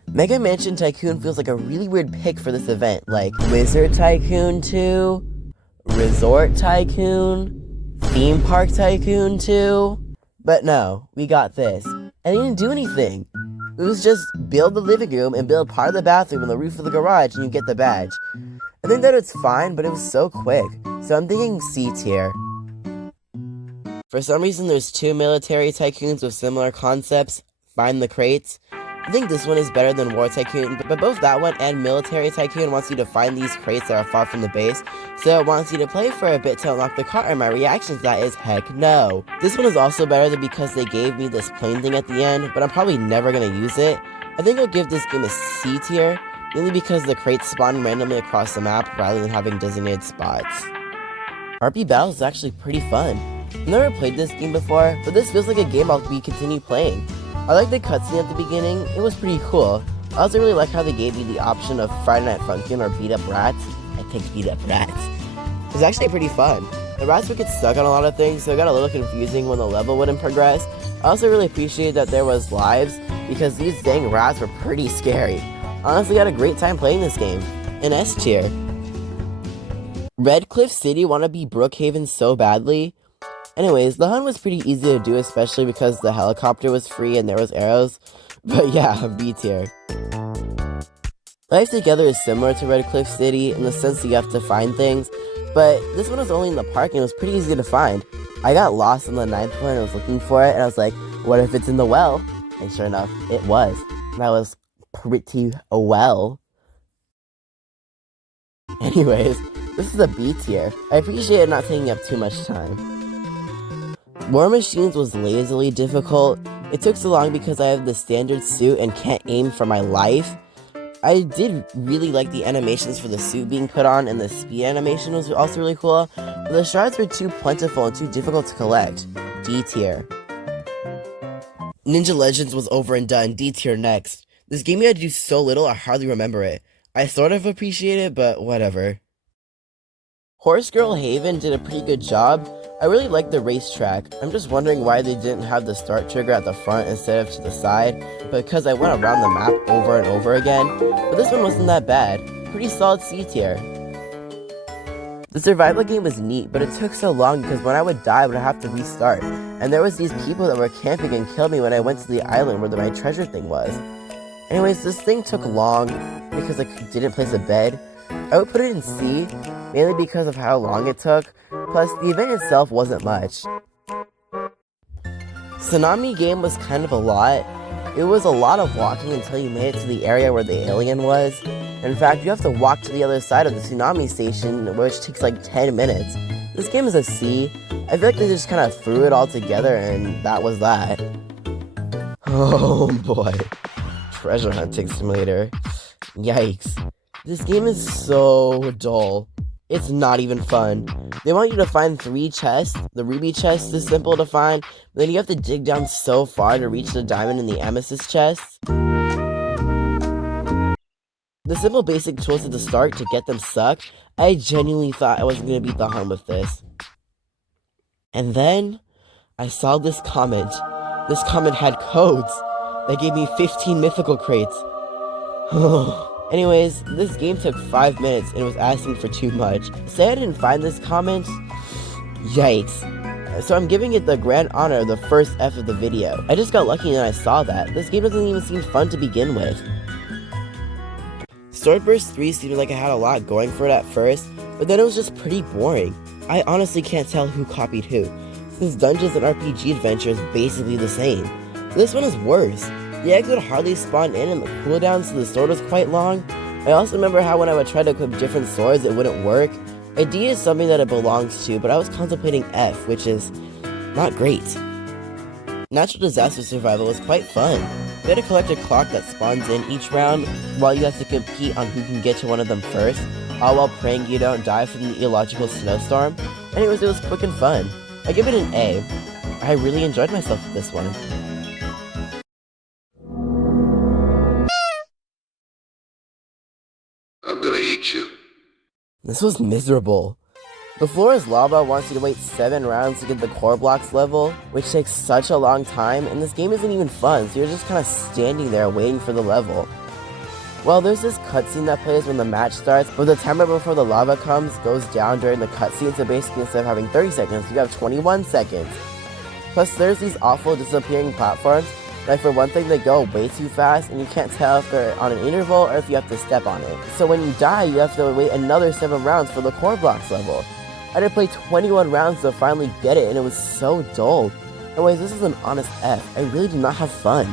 Mega Mansion Tycoon feels like a really weird pick for this event, like Wizard Tycoon 2, Resort Tycoon, Theme Park Tycoon 2. But no, we got this. And they didn't do anything. It was just build the living room and build part of the bathroom and the roof of the garage and you get the badge. I think that it's fine, but it was so quick. So I'm thinking C tier. For some reason, there's 2 military tycoons with similar concepts. Find the crates. I think this one is better than War Tycoon, but both that one and Military Tycoon wants you to find these crates that are far from the base, so it wants you to play for a bit to unlock the car, and my reaction to that is heck no. This one is also better because they gave me this plane thing at the end, but I'm probably never going to use it. I think I'll give this game a C tier, mainly because the crates spawn randomly across the map rather than having designated spots. RP Battles is actually pretty fun. I've never played this game before, but this feels like a game I'll continue playing. I like the cutscene at the beginning, it was pretty cool. I also really like how they gave you the option of Friday Night Funkin' or Beat Up Rats. I think Beat Up Rats. It was actually pretty fun. The rats would get stuck on a lot of things, so it got a little confusing when the level wouldn't progress. I also really appreciated that there was lives, because these dang rats were pretty scary. Honestly, I had a great time playing this game. An S tier. Red Cliff City wanna be Brookhaven so badly. Anyways, the hunt was pretty easy to do, especially because the helicopter was free and there was arrows. But yeah, B tier. Life Together is similar to Red Cliff City in the sense that you have to find things, but this one was only in the park and it was pretty easy to find. I got lost on the 9th one and I was looking for it and I was like, what if it's in the well? And sure enough, it was. That was pretty well. Anyways, this is a B tier. I appreciate it not taking up too much time. War Machines was lazily difficult. It took so long because I have the standard suit and can't aim for my life. I did really like the animations for the suit being put on, and the speed animation was also really cool, but the shards were too plentiful and too difficult to collect. D tier. Ninja Legends was over and done. D tier next. This game had to do so little I hardly remember it. I sort of appreciate it, but whatever. Horse Girl Haven did a pretty good job. I really like the racetrack. I'm just wondering why they didn't have the start trigger at the front instead of to the side, because I went around the map over and over again. But this one wasn't that bad. Pretty solid C tier. The survival game was neat, but it took so long because when I would die I would have to restart. And there was these people that were camping and killed me when I went to the island where my treasure thing was. Anyways, this thing took long because I didn't place a bed. I would put it in C, mainly because of how long it took, plus the event itself wasn't much. Tsunami game was kind of a lot. It was a lot of walking until you made it to the area where the alien was. In fact, you have to walk to the other side of the tsunami station, which takes like 10 minutes. This game is a C. I feel like they just kind of threw it all together and that was that. Oh boy. Treasure hunting simulator. Yikes. This game is so dull. It's not even fun. They want you to find 3 chests. The ruby chest is simple to find, but then you have to dig down so far to reach the diamond in the amethyst chest. The simple basic tools at the start to get them suck. I genuinely thought I wasn't going to beat the hunt with this. And then, I saw this comment. This comment had codes that gave me 15 mythical crates. Anyways, this game took 5 minutes and it was asking for too much. Say I didn't find this comment? Yikes. So I'm giving it the grand honor of the first F of the video. I just got lucky and I saw that. This game doesn't even seem fun to begin with. Swordburst 3 seemed like it had a lot going for it at first, but then it was just pretty boring. I honestly can't tell who copied who, since Dungeons and RPG Adventure is basically the same. This one is worse. The eggs would hardly spawn in and the cooldown so the sword was quite long. I also remember how when I would try to equip different swords it wouldn't work. ID is something that it belongs to, but I was contemplating F, which is not great. Natural Disaster Survival was quite fun. You had to collect a clock that spawns in each round, while you have to compete on who can get to one of them first, all while praying you don't die from the illogical snowstorm. Anyways, it was quick and fun. I give it an A. I really enjoyed myself with this one. I'm gonna eat you. This was miserable. The floor is lava wants you to wait 7 rounds to get the core blocks level, which takes such a long time, and this game isn't even fun, so you're just kind of standing there waiting for the level. Well, there's this cutscene that plays when the match starts, but the timer before the lava comes goes down during the cutscene, so basically instead of having 30 seconds, you have 21 seconds. Plus, there's these awful disappearing platforms. Like, for one thing, they go way too fast, and you can't tell if they're on an interval or if you have to step on it. So when you die, you have to wait another 7 rounds for the core blocks level. I had to play 21 rounds to finally get it, and it was so dull. Anyways, this is an honest F. I really do not have fun.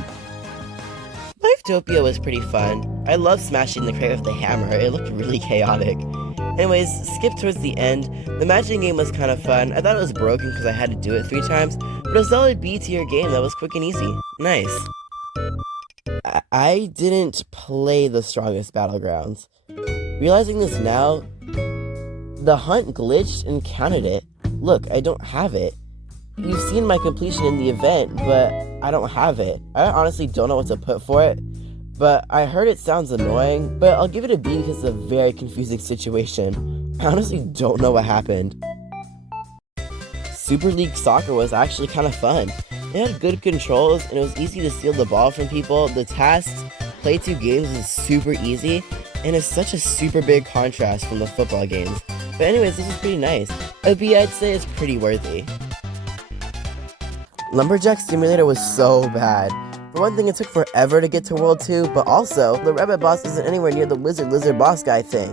Life Crafftopia was pretty fun. I love smashing the crate with the hammer, it looked really chaotic. Anyways, skip towards the end. The matching game was kind of fun. I thought it was broken because I had to do it 3 times, but a solid B tier game that was quick and easy. Nice. I didn't play the strongest battlegrounds. Realizing this now, the hunt glitched and counted it. Look, I don't have it. You've seen my completion in the event, but I don't have it. I honestly don't know what to put for it, but I heard it sounds annoying, but I'll give it a B because it's a very confusing situation. I honestly don't know what happened. Super League Soccer was actually kind of fun. It had good controls, and it was easy to steal the ball from people. The tasks, play 2 games is super easy, and it's such a super big contrast from the football games. But anyways, this is pretty nice. A B, I'd say, is pretty worthy. Lumberjack Simulator was so bad. For one thing, it took forever to get to World 2, but also, the rabbit boss isn't anywhere near the wizard lizard boss guy thing.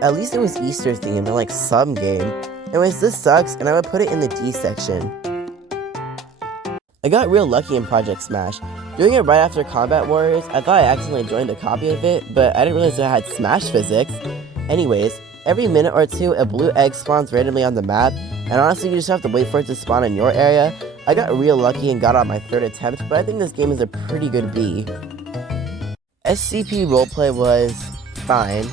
At least it was Easter themed, like some game. Anyways, this sucks, and I would put it in the D section. I got real lucky in Project Smash. Doing it right after Combat Warriors, I thought I accidentally joined a copy of it, but I didn't realize it had Smash physics. Anyways, every minute or 2, a blue egg spawns randomly on the map, and honestly, you just have to wait for it to spawn in your area. I got real lucky and got on my 3rd attempt, but I think this game is a pretty good B. SCP roleplay was fine.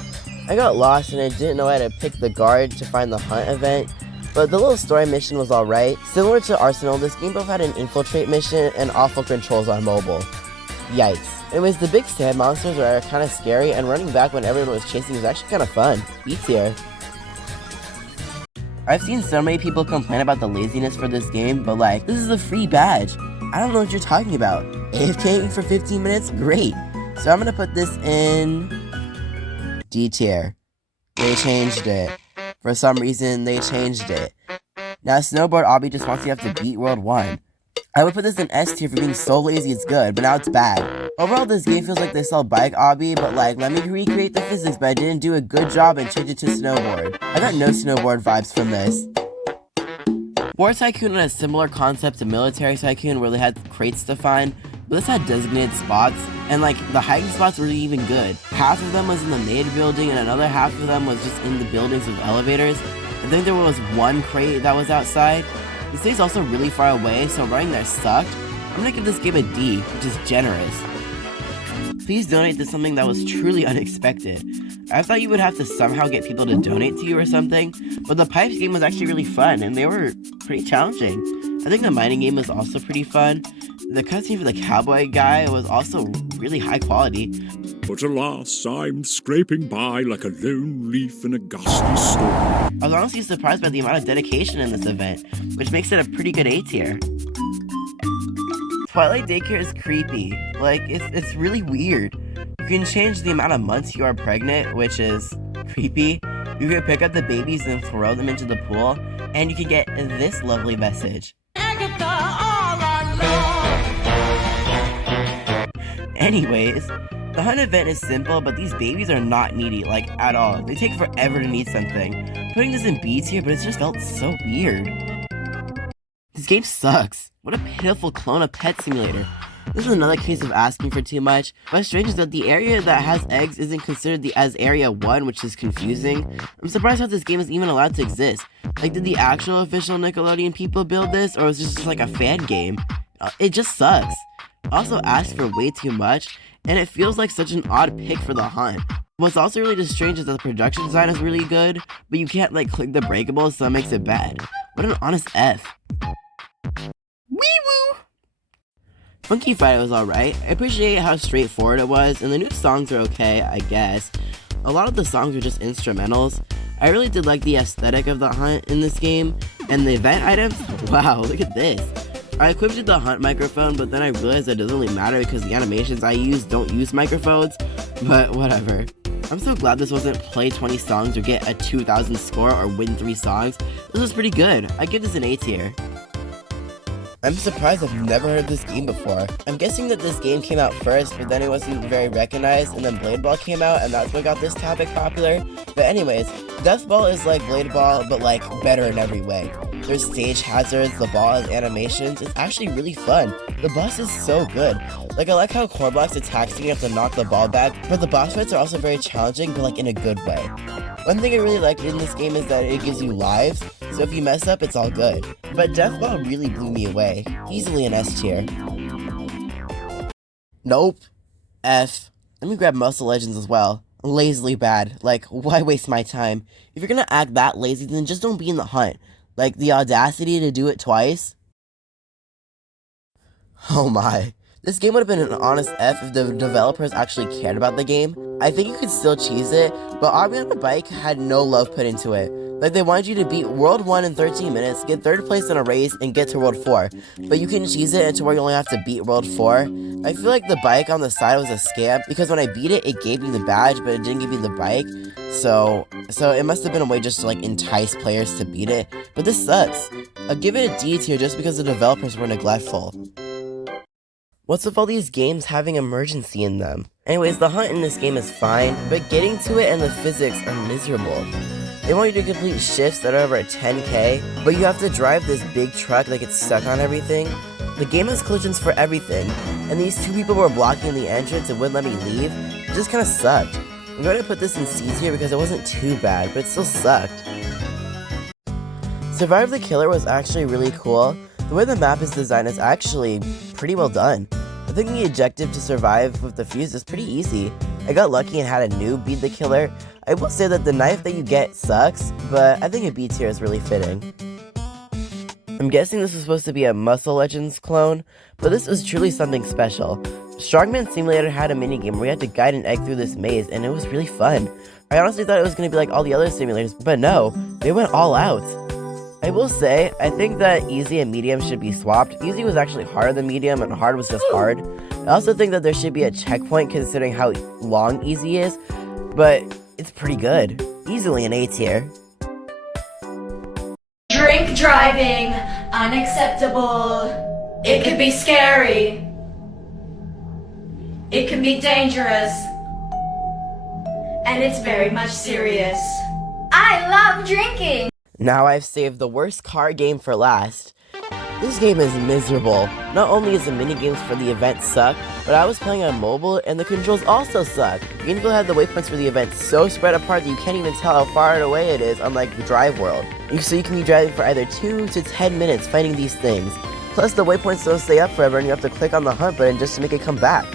I got lost and I didn't know how to pick the guard to find the hunt event, but the little story mission was alright. Similar to Arsenal, this game both had an infiltrate mission and awful controls on mobile. Yikes. Anyways, the big sand monsters are kind of scary, and running back when everyone was chasing was actually kind of fun. B tier. I've seen so many people complain about the laziness for this game, but like, this is a free badge. I don't know what you're talking about. AFKing for 15 minutes? Great. So I'm gonna put this in D tier. They changed it. For some reason, they changed it. Now, Snowboard Obby just wants you to have to beat World 1. I would put this in S tier for being so lazy it's good, but now it's bad. Overall, this game feels like they sell Bike Obby, but like, let me recreate the physics, but I didn't do a good job and change it to Snowboard. I got no Snowboard vibes from this. War Tycoon had a similar concept to Military Tycoon where they had crates to find, but this had designated spots, and like, the hiding spots were even good. Half of them was in the maid building, and another half of them was just in the buildings with elevators. I think there was one crate that was outside. The city's also really far away, so running there sucked. I'm gonna give this game a D, which is generous. Please donate to something that was truly unexpected. I thought you would have to somehow get people to donate to you or something, but the pipes game was actually really fun, and they were pretty challenging. I think the mining game was also pretty fun. The cutscene for the cowboy guy was also really high quality. But alas, I'm scraping by like a lone leaf in a gusty storm. I was honestly surprised by the amount of dedication in this event, which makes it a pretty good A tier. Twilight Daycare is creepy. Like, it's really weird. You can change the amount of months you are pregnant, which is creepy. You can pick up the babies and throw them into the pool, and you can get this lovely message. Anyways, the hunt event is simple, but these babies are not needy, like, at all. They take forever to need something. Putting this in B tier, but it just felt so weird. This game sucks. What a pitiful clone of Pet Simulator. This is another case of asking for too much. What's strange is that the area that has eggs isn't considered as Area 1, which is confusing. I'm surprised how this game is even allowed to exist. Like, did the actual official Nickelodeon people build this, or was this just like a fan game? It just sucks. Also asks for way too much, and it feels like such an odd pick for the hunt. What's also really just strange is that the production design is really good, but you can't like click the breakables, so that makes it bad. What an honest F. Wee-woo! Funky Friday was alright. I appreciate how straightforward it was, and the new songs are okay, I guess. A lot of the songs are just instrumentals. I really did like the aesthetic of the hunt in this game, and the event items, wow, look at this. I equipped the hunt microphone, but then I realized that it doesn't really matter because the animations I use don't use microphones, but whatever. I'm so glad this wasn't play 20 songs or get a 2000 score or win 3 songs. This was pretty good. I give this an A tier. I'm surprised I've never heard this game before. I'm guessing that this game came out first, but then it wasn't very recognized, and then Blade Ball came out, and that's what got this topic popular. But anyways, Death Ball is like Blade Ball, but like better in every way. There's stage hazards, the ball has animations, it's actually really fun. The boss is so good. Like, I like how ROBLOX attacks you, you have to knock the ball back, but the boss fights are also very challenging, but like in a good way. One thing I really like in this game is that it gives you lives, so if you mess up, it's all good. But Deathball really blew me away. Easily an S tier. Nope. F. Let me grab Muscle Legends as well. Lazily bad. Like, why waste my time? If you're gonna act that lazy, then just don't be in the hunt. Like, the audacity to do it twice? Oh my. This game would have been an honest F if the developers actually cared about the game. I think you could still cheese it, but RB on a Bike had no love put into it. Like, they wanted you to beat World 1 in 13 minutes, get 3rd place in a race, and get to World 4. But you can cheese it into where you only have to beat World 4. I feel like the bike on the side was a scam, because when I beat it, it gave me the badge, but it didn't give me the bike. So it must have been a way just to, like, entice players to beat it. But this sucks. I'll give it a D tier just because the developers were neglectful. What's with all these games having emergency in them? Anyways, the hunt in this game is fine, but getting to it and the physics are miserable. They want you to complete shifts that are over 10k, but you have to drive this big truck that gets stuck on everything. The game has collisions for everything, and these two people were blocking the entrance and wouldn't let me leave. It just kinda sucked. I'm going to put this in C tier because it wasn't too bad, but it still sucked. Survive the Killer was actually really cool. The way the map is designed is actually pretty well done. I think the objective to survive with the fuse is pretty easy. I got lucky and had a noob beat the killer. I will say that the knife that you get sucks, but I think a B tier is really fitting. I'm guessing this was supposed to be a Muscle Legends clone, but this was truly something special. Strongman Simulator had a minigame where you had to guide an egg through this maze, and it was really fun. I honestly thought it was going to be like all the other simulators, but no, they went all out. I will say, I think that easy and medium should be swapped. Easy was actually harder than medium, and hard was just hard. I also think that there should be a checkpoint considering how long easy is, but it's pretty good. Easily an A tier. Drink driving, unacceptable. It can be scary. It can be dangerous. And it's very much serious. I love drinking! Now I've saved the worst car game for last. This game is miserable. Not only is the minigames for the event suck, but I was playing on mobile and the controls also suck. Greenville had the waypoints for the event so spread apart that you can't even tell how far away it is, unlike Drive World. So you can be driving for either 2 to 10 minutes fighting these things. Plus the waypoints don't stay up forever and you have to click on the hunt button just to make it come back.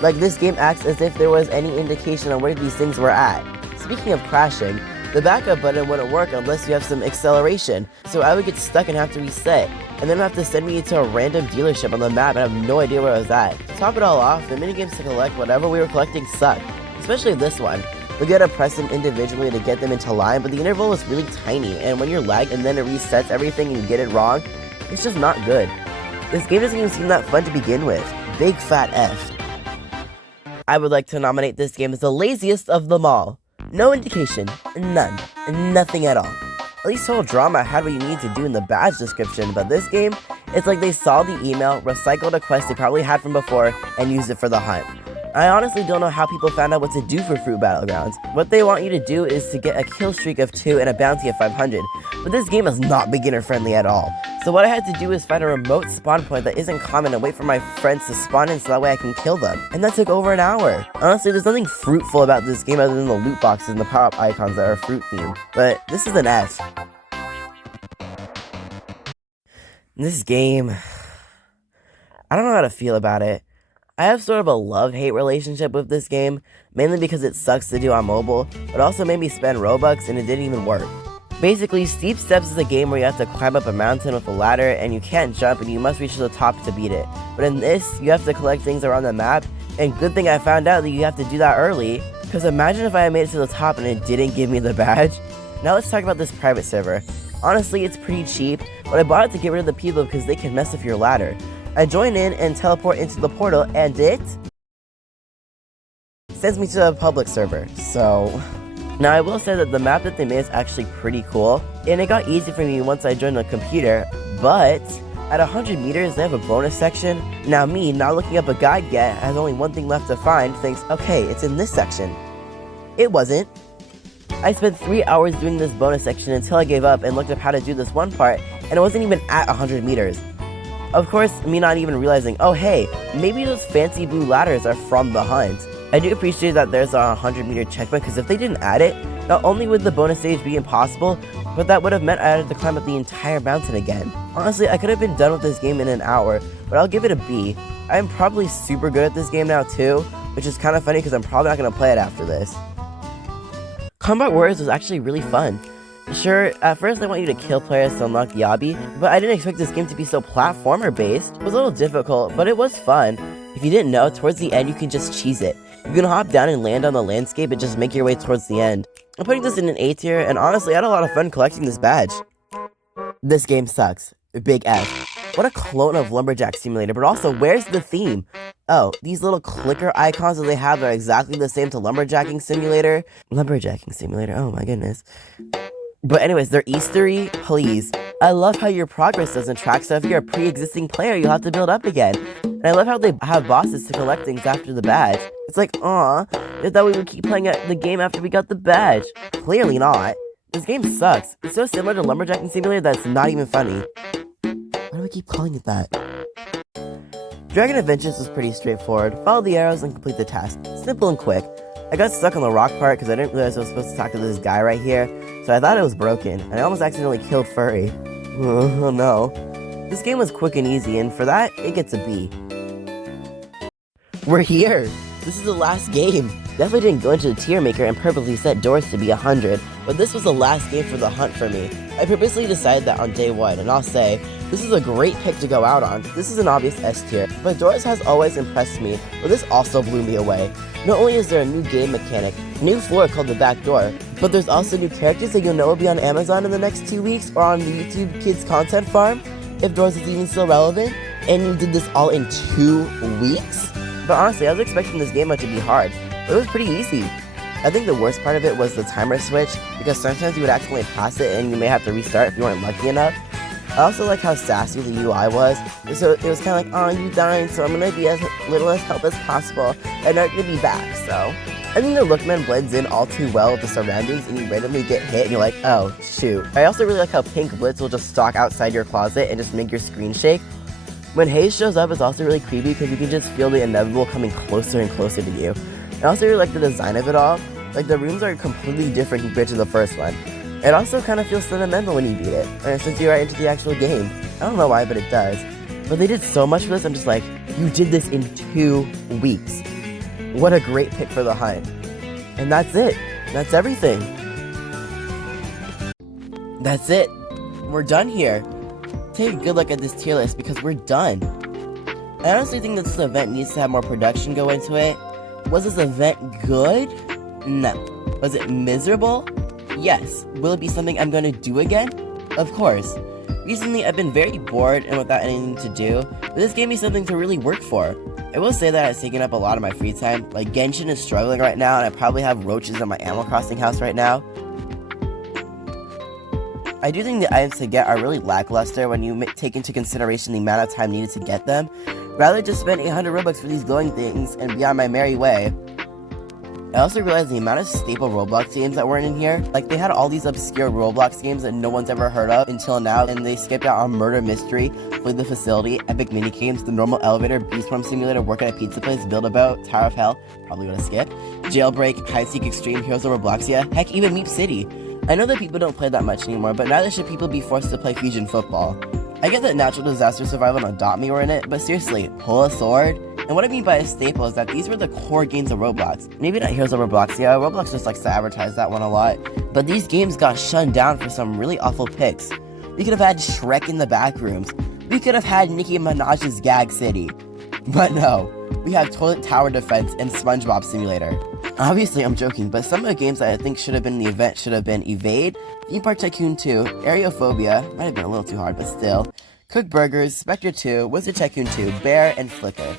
Like, this game acts as if there was any indication on where these things were at. Speaking of crashing, the backup button wouldn't work unless you have some acceleration, so I would get stuck and have to reset, and then have to send me to a random dealership on the map and I have no idea where I was at. To top it all off, the minigames to collect whatever we were collecting sucked, especially this one. We gotta press them individually to get them into line, but the interval is really tiny, and when you're lagged and then it resets everything and you get it wrong, it's just not good. This game doesn't even seem that fun to begin with. Big fat F. I would like to nominate this game as the laziest of them all. No indication, none, nothing at all. At least total drama had what you need to do in the badge description, but this game, it's like they saw the email, recycled a quest they probably had from before, and used it for the hunt. I honestly don't know how people found out what to do for Fruit Battlegrounds. What they want you to do is to get a kill streak of 2 and a bounty of 500, but this game is not beginner friendly at all. So what I had to do is find a remote spawn point that isn't common and wait for my friends to spawn in so that way I can kill them. And that took over an hour. Honestly, there's nothing fruitful about this game other than the loot boxes and the power-up icons that are fruit themed, but this is an F. This game, I don't know how to feel about it. I have sort of a love-hate relationship with this game, mainly because it sucks to do on mobile, but also made me spend Robux and it didn't even work. Basically, Steep Steps is a game where you have to climb up a mountain with a ladder and you can't jump and you must reach the top to beat it. But in this, you have to collect things around the map, and good thing I found out that you have to do that early, because imagine if I had made it to the top and it didn't give me the badge. Now let's talk about this private server. Honestly, it's pretty cheap, but I bought it to get rid of the people because they can mess with your ladder. I join in and teleport into the portal, and it sends me to a public server, so... Now I will say that the map that they made is actually pretty cool, and it got easy for me once I joined the computer, but at 100 meters they have a bonus section. Now me, not looking up a guide yet, has only one thing left to find, thinks, okay, it's in this section. It wasn't. I spent 3 hours doing this bonus section until I gave up and looked up how to do this one part, and it wasn't even at 100 meters. Of course, me not even realizing, oh hey, maybe those fancy blue ladders are from the hunt. I do appreciate that there's a 100-meter checkpoint, because if they didn't add it, not only would the bonus stage be impossible, but that would have meant I had to climb up the entire mountain again. Honestly, I could have been done with this game in an hour, but I'll give it a B. I'm probably super good at this game now too, which is kind of funny because I'm probably not going to play it after this. Combat Warriors was actually really fun. Sure, at first I want you to kill players to unlock the obby, but I didn't expect this game to be so platformer based. It was a little difficult, but it was fun. If you didn't know, towards the end you can just cheese it. You can hop down and land on the landscape and just make your way towards the end. I'm putting this in an A tier, and honestly I had a lot of fun collecting this badge. This game sucks. Big F. What a clone of Lumberjack Simulator, but also where's the theme? Oh, these little clicker icons that they have are exactly the same to Lumberjacking Simulator. Lumberjacking Simulator, oh my goodness. But anyways, they're Eastery, please. I love how your progress doesn't track, so if you're a pre-existing player, you'll have to build up again. And I love how they have bosses to collect things after the badge. It's like, aw, I thought we would keep playing the game after we got the badge. Clearly not. This game sucks. It's so similar to Lumberjacking Simulator that it's not even funny. Why do I keep calling it that? Dragon Adventures was pretty straightforward. Follow the arrows and complete the task. Simple and quick. I got stuck on the rock part because I didn't realize I was supposed to talk to this guy right here, so I thought it was broken, and I almost accidentally killed Furry. Oh no. This game was quick and easy, and for that, it gets a B. We're here! This is the last game! Definitely didn't go into the tier maker and purposely set doors to be 100, but this was the last game for the hunt for me. I purposely decided that on day 1, and I'll say, this is a great pick to go out on. This is an obvious S tier, but Doors has always impressed me, but this also blew me away. Not only is there a new game mechanic, new floor called the back door, but there's also new characters that you'll know will be on Amazon in the next 2 weeks or on the YouTube Kids Content Farm, if Doors is even still relevant, and you did this all in 2 weeks? But honestly, I was expecting this game to be hard, but it was pretty easy. I think the worst part of it was the timer switch, because sometimes you would accidentally pass it and you may have to restart if you weren't lucky enough. I also like how sassy the UI was, so it was kind of like, oh, you dying, so I'm gonna be as little as help as possible, and I'm gonna be back, so. I think the Lookman blends in all too well with the surroundings, and you randomly get hit, and you're like, oh, shoot. I also really like how Pink Blitz will just stalk outside your closet and just make your screen shake. When Haze shows up, it's also really creepy, because you can just feel the inevitable coming closer and closer to you. I also really like the design of it all. Like, the rooms are completely different compared to the first one. It also kind of feels sentimental when you beat it, and it sends you right into the actual game. I don't know why, but it does. But they did so much for this, I'm just like, you did this in 2 weeks. What a great pick for the hunt. And that's it. That's everything. That's it. We're done here. Take a good look at this tier list because we're done. I honestly think that this event needs to have more production go into it. Was this event good? No. Was it miserable? Yes. Will it be something I'm going to do again? Of course. Recently, I've been very bored and without anything to do, but this gave me something to really work for. I will say that it's taking up a lot of my free time. Like, Genshin is struggling right now, and I probably have roaches in my Animal Crossing house right now. I do think the items to get are really lackluster when you take into consideration the amount of time needed to get them. Rather just spend 800 Robux for these glowing things and be on my merry way. I also realized the amount of staple Roblox games that weren't in here. Like, they had all these obscure Roblox games that no one's ever heard of until now, and they skipped out on Murder Mystery, Flee the Facility, Epic Mini Games, The Normal Elevator, Beast Farm Simulator, Work at a Pizza Place, Build a Boat, Tower of Hell, probably gonna skip, Jailbreak, Hide Seek Extreme, Heroes of Robloxia, heck, even Meep City. I know that people don't play that much anymore, but neither should people be forced to play Fusion Football. I get that Natural Disaster Survival and Adopt Me were in it, but seriously, pull a sword? And what I mean by a staple is that these were the core games of Roblox. Maybe not Heroes of Robloxia, Roblox just likes to advertise that one a lot. But these games got shunned down for some really awful picks. We could have had Shrek in the Backrooms. We could have had Nicki Minaj's Gag City. But no, we have Toilet Tower Defense and SpongeBob Simulator. Obviously, I'm joking, but some of the games that I think should have been in the event should have been Evade, Theme Park Tycoon 2, Aerophobia, might have been a little too hard, but still, Cook Burgers, Spectre 2, Wizard Tycoon 2, Bear, and Flicker.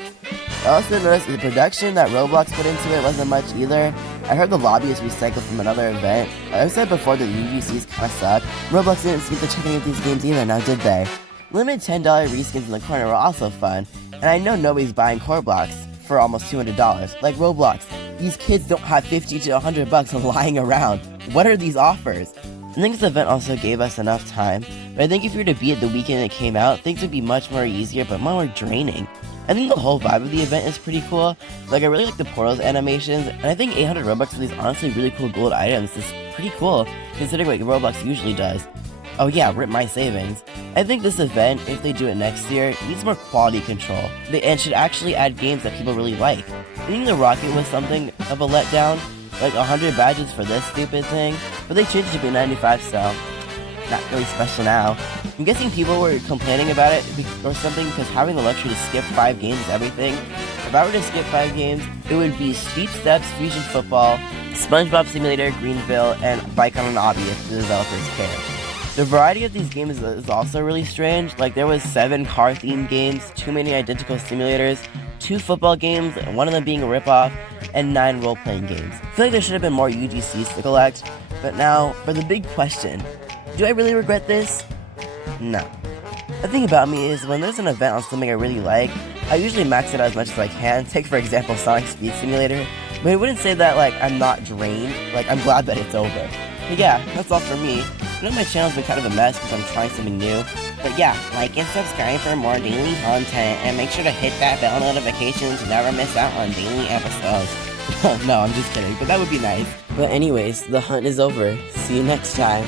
I also noticed the production that Roblox put into it wasn't much either. I heard the lobby is recycled from another event. I've said before that UGCs kinda suck. Roblox didn't seem to check any of these games either, now did they? Limited $10 reskins in the corner were also fun, and I know nobody's buying core blocks for almost $200. Like Roblox, these kids don't have 50 to $100 lying around. What are these offers? I think this event also gave us enough time, but I think if you were to beat it the weekend it came out, things would be much more easier but more draining. I think the whole vibe of the event is pretty cool. Like, I really like the portals animations, and I think 800 Robux for these honestly really cool gold items is pretty cool, considering what Roblox usually does. Oh yeah, rip my savings. I think this event, if they do it next year, needs more quality control, and should actually add games that people really like. I think the Rocket was something of a letdown, like 100 badges for this stupid thing, but they changed it to be 95, so not really special now. I'm guessing people were complaining about it or something because having the luxury to skip 5 games is everything. If I were to skip 5 games, it would be Steep Steps, Fusion Football, SpongeBob Simulator, Greenville, and Bike on an Obby if the developers care. The variety of these games is also really strange. Like, there was 7 car-themed games, 2 many identical simulators, 2 football games, one of them being a ripoff, and 9 role-playing games. I feel like there should have been more UGCs to collect, but now, for the big question, do I really regret this? No. The thing about me is, when there's an event on something I really like, I usually max it out as much as I can. Take, for example, Sonic Speed Simulator, but I wouldn't say that, like, I'm not drained. Like, I'm glad that it's over. But yeah, that's all for me. I know my channel's been kind of a mess because I'm trying something new, but yeah, like and subscribe for more daily content, and make sure to hit that bell notification to never miss out on daily episodes. No, I'm just kidding, but that would be nice. But anyways, the hunt is over. See you next time.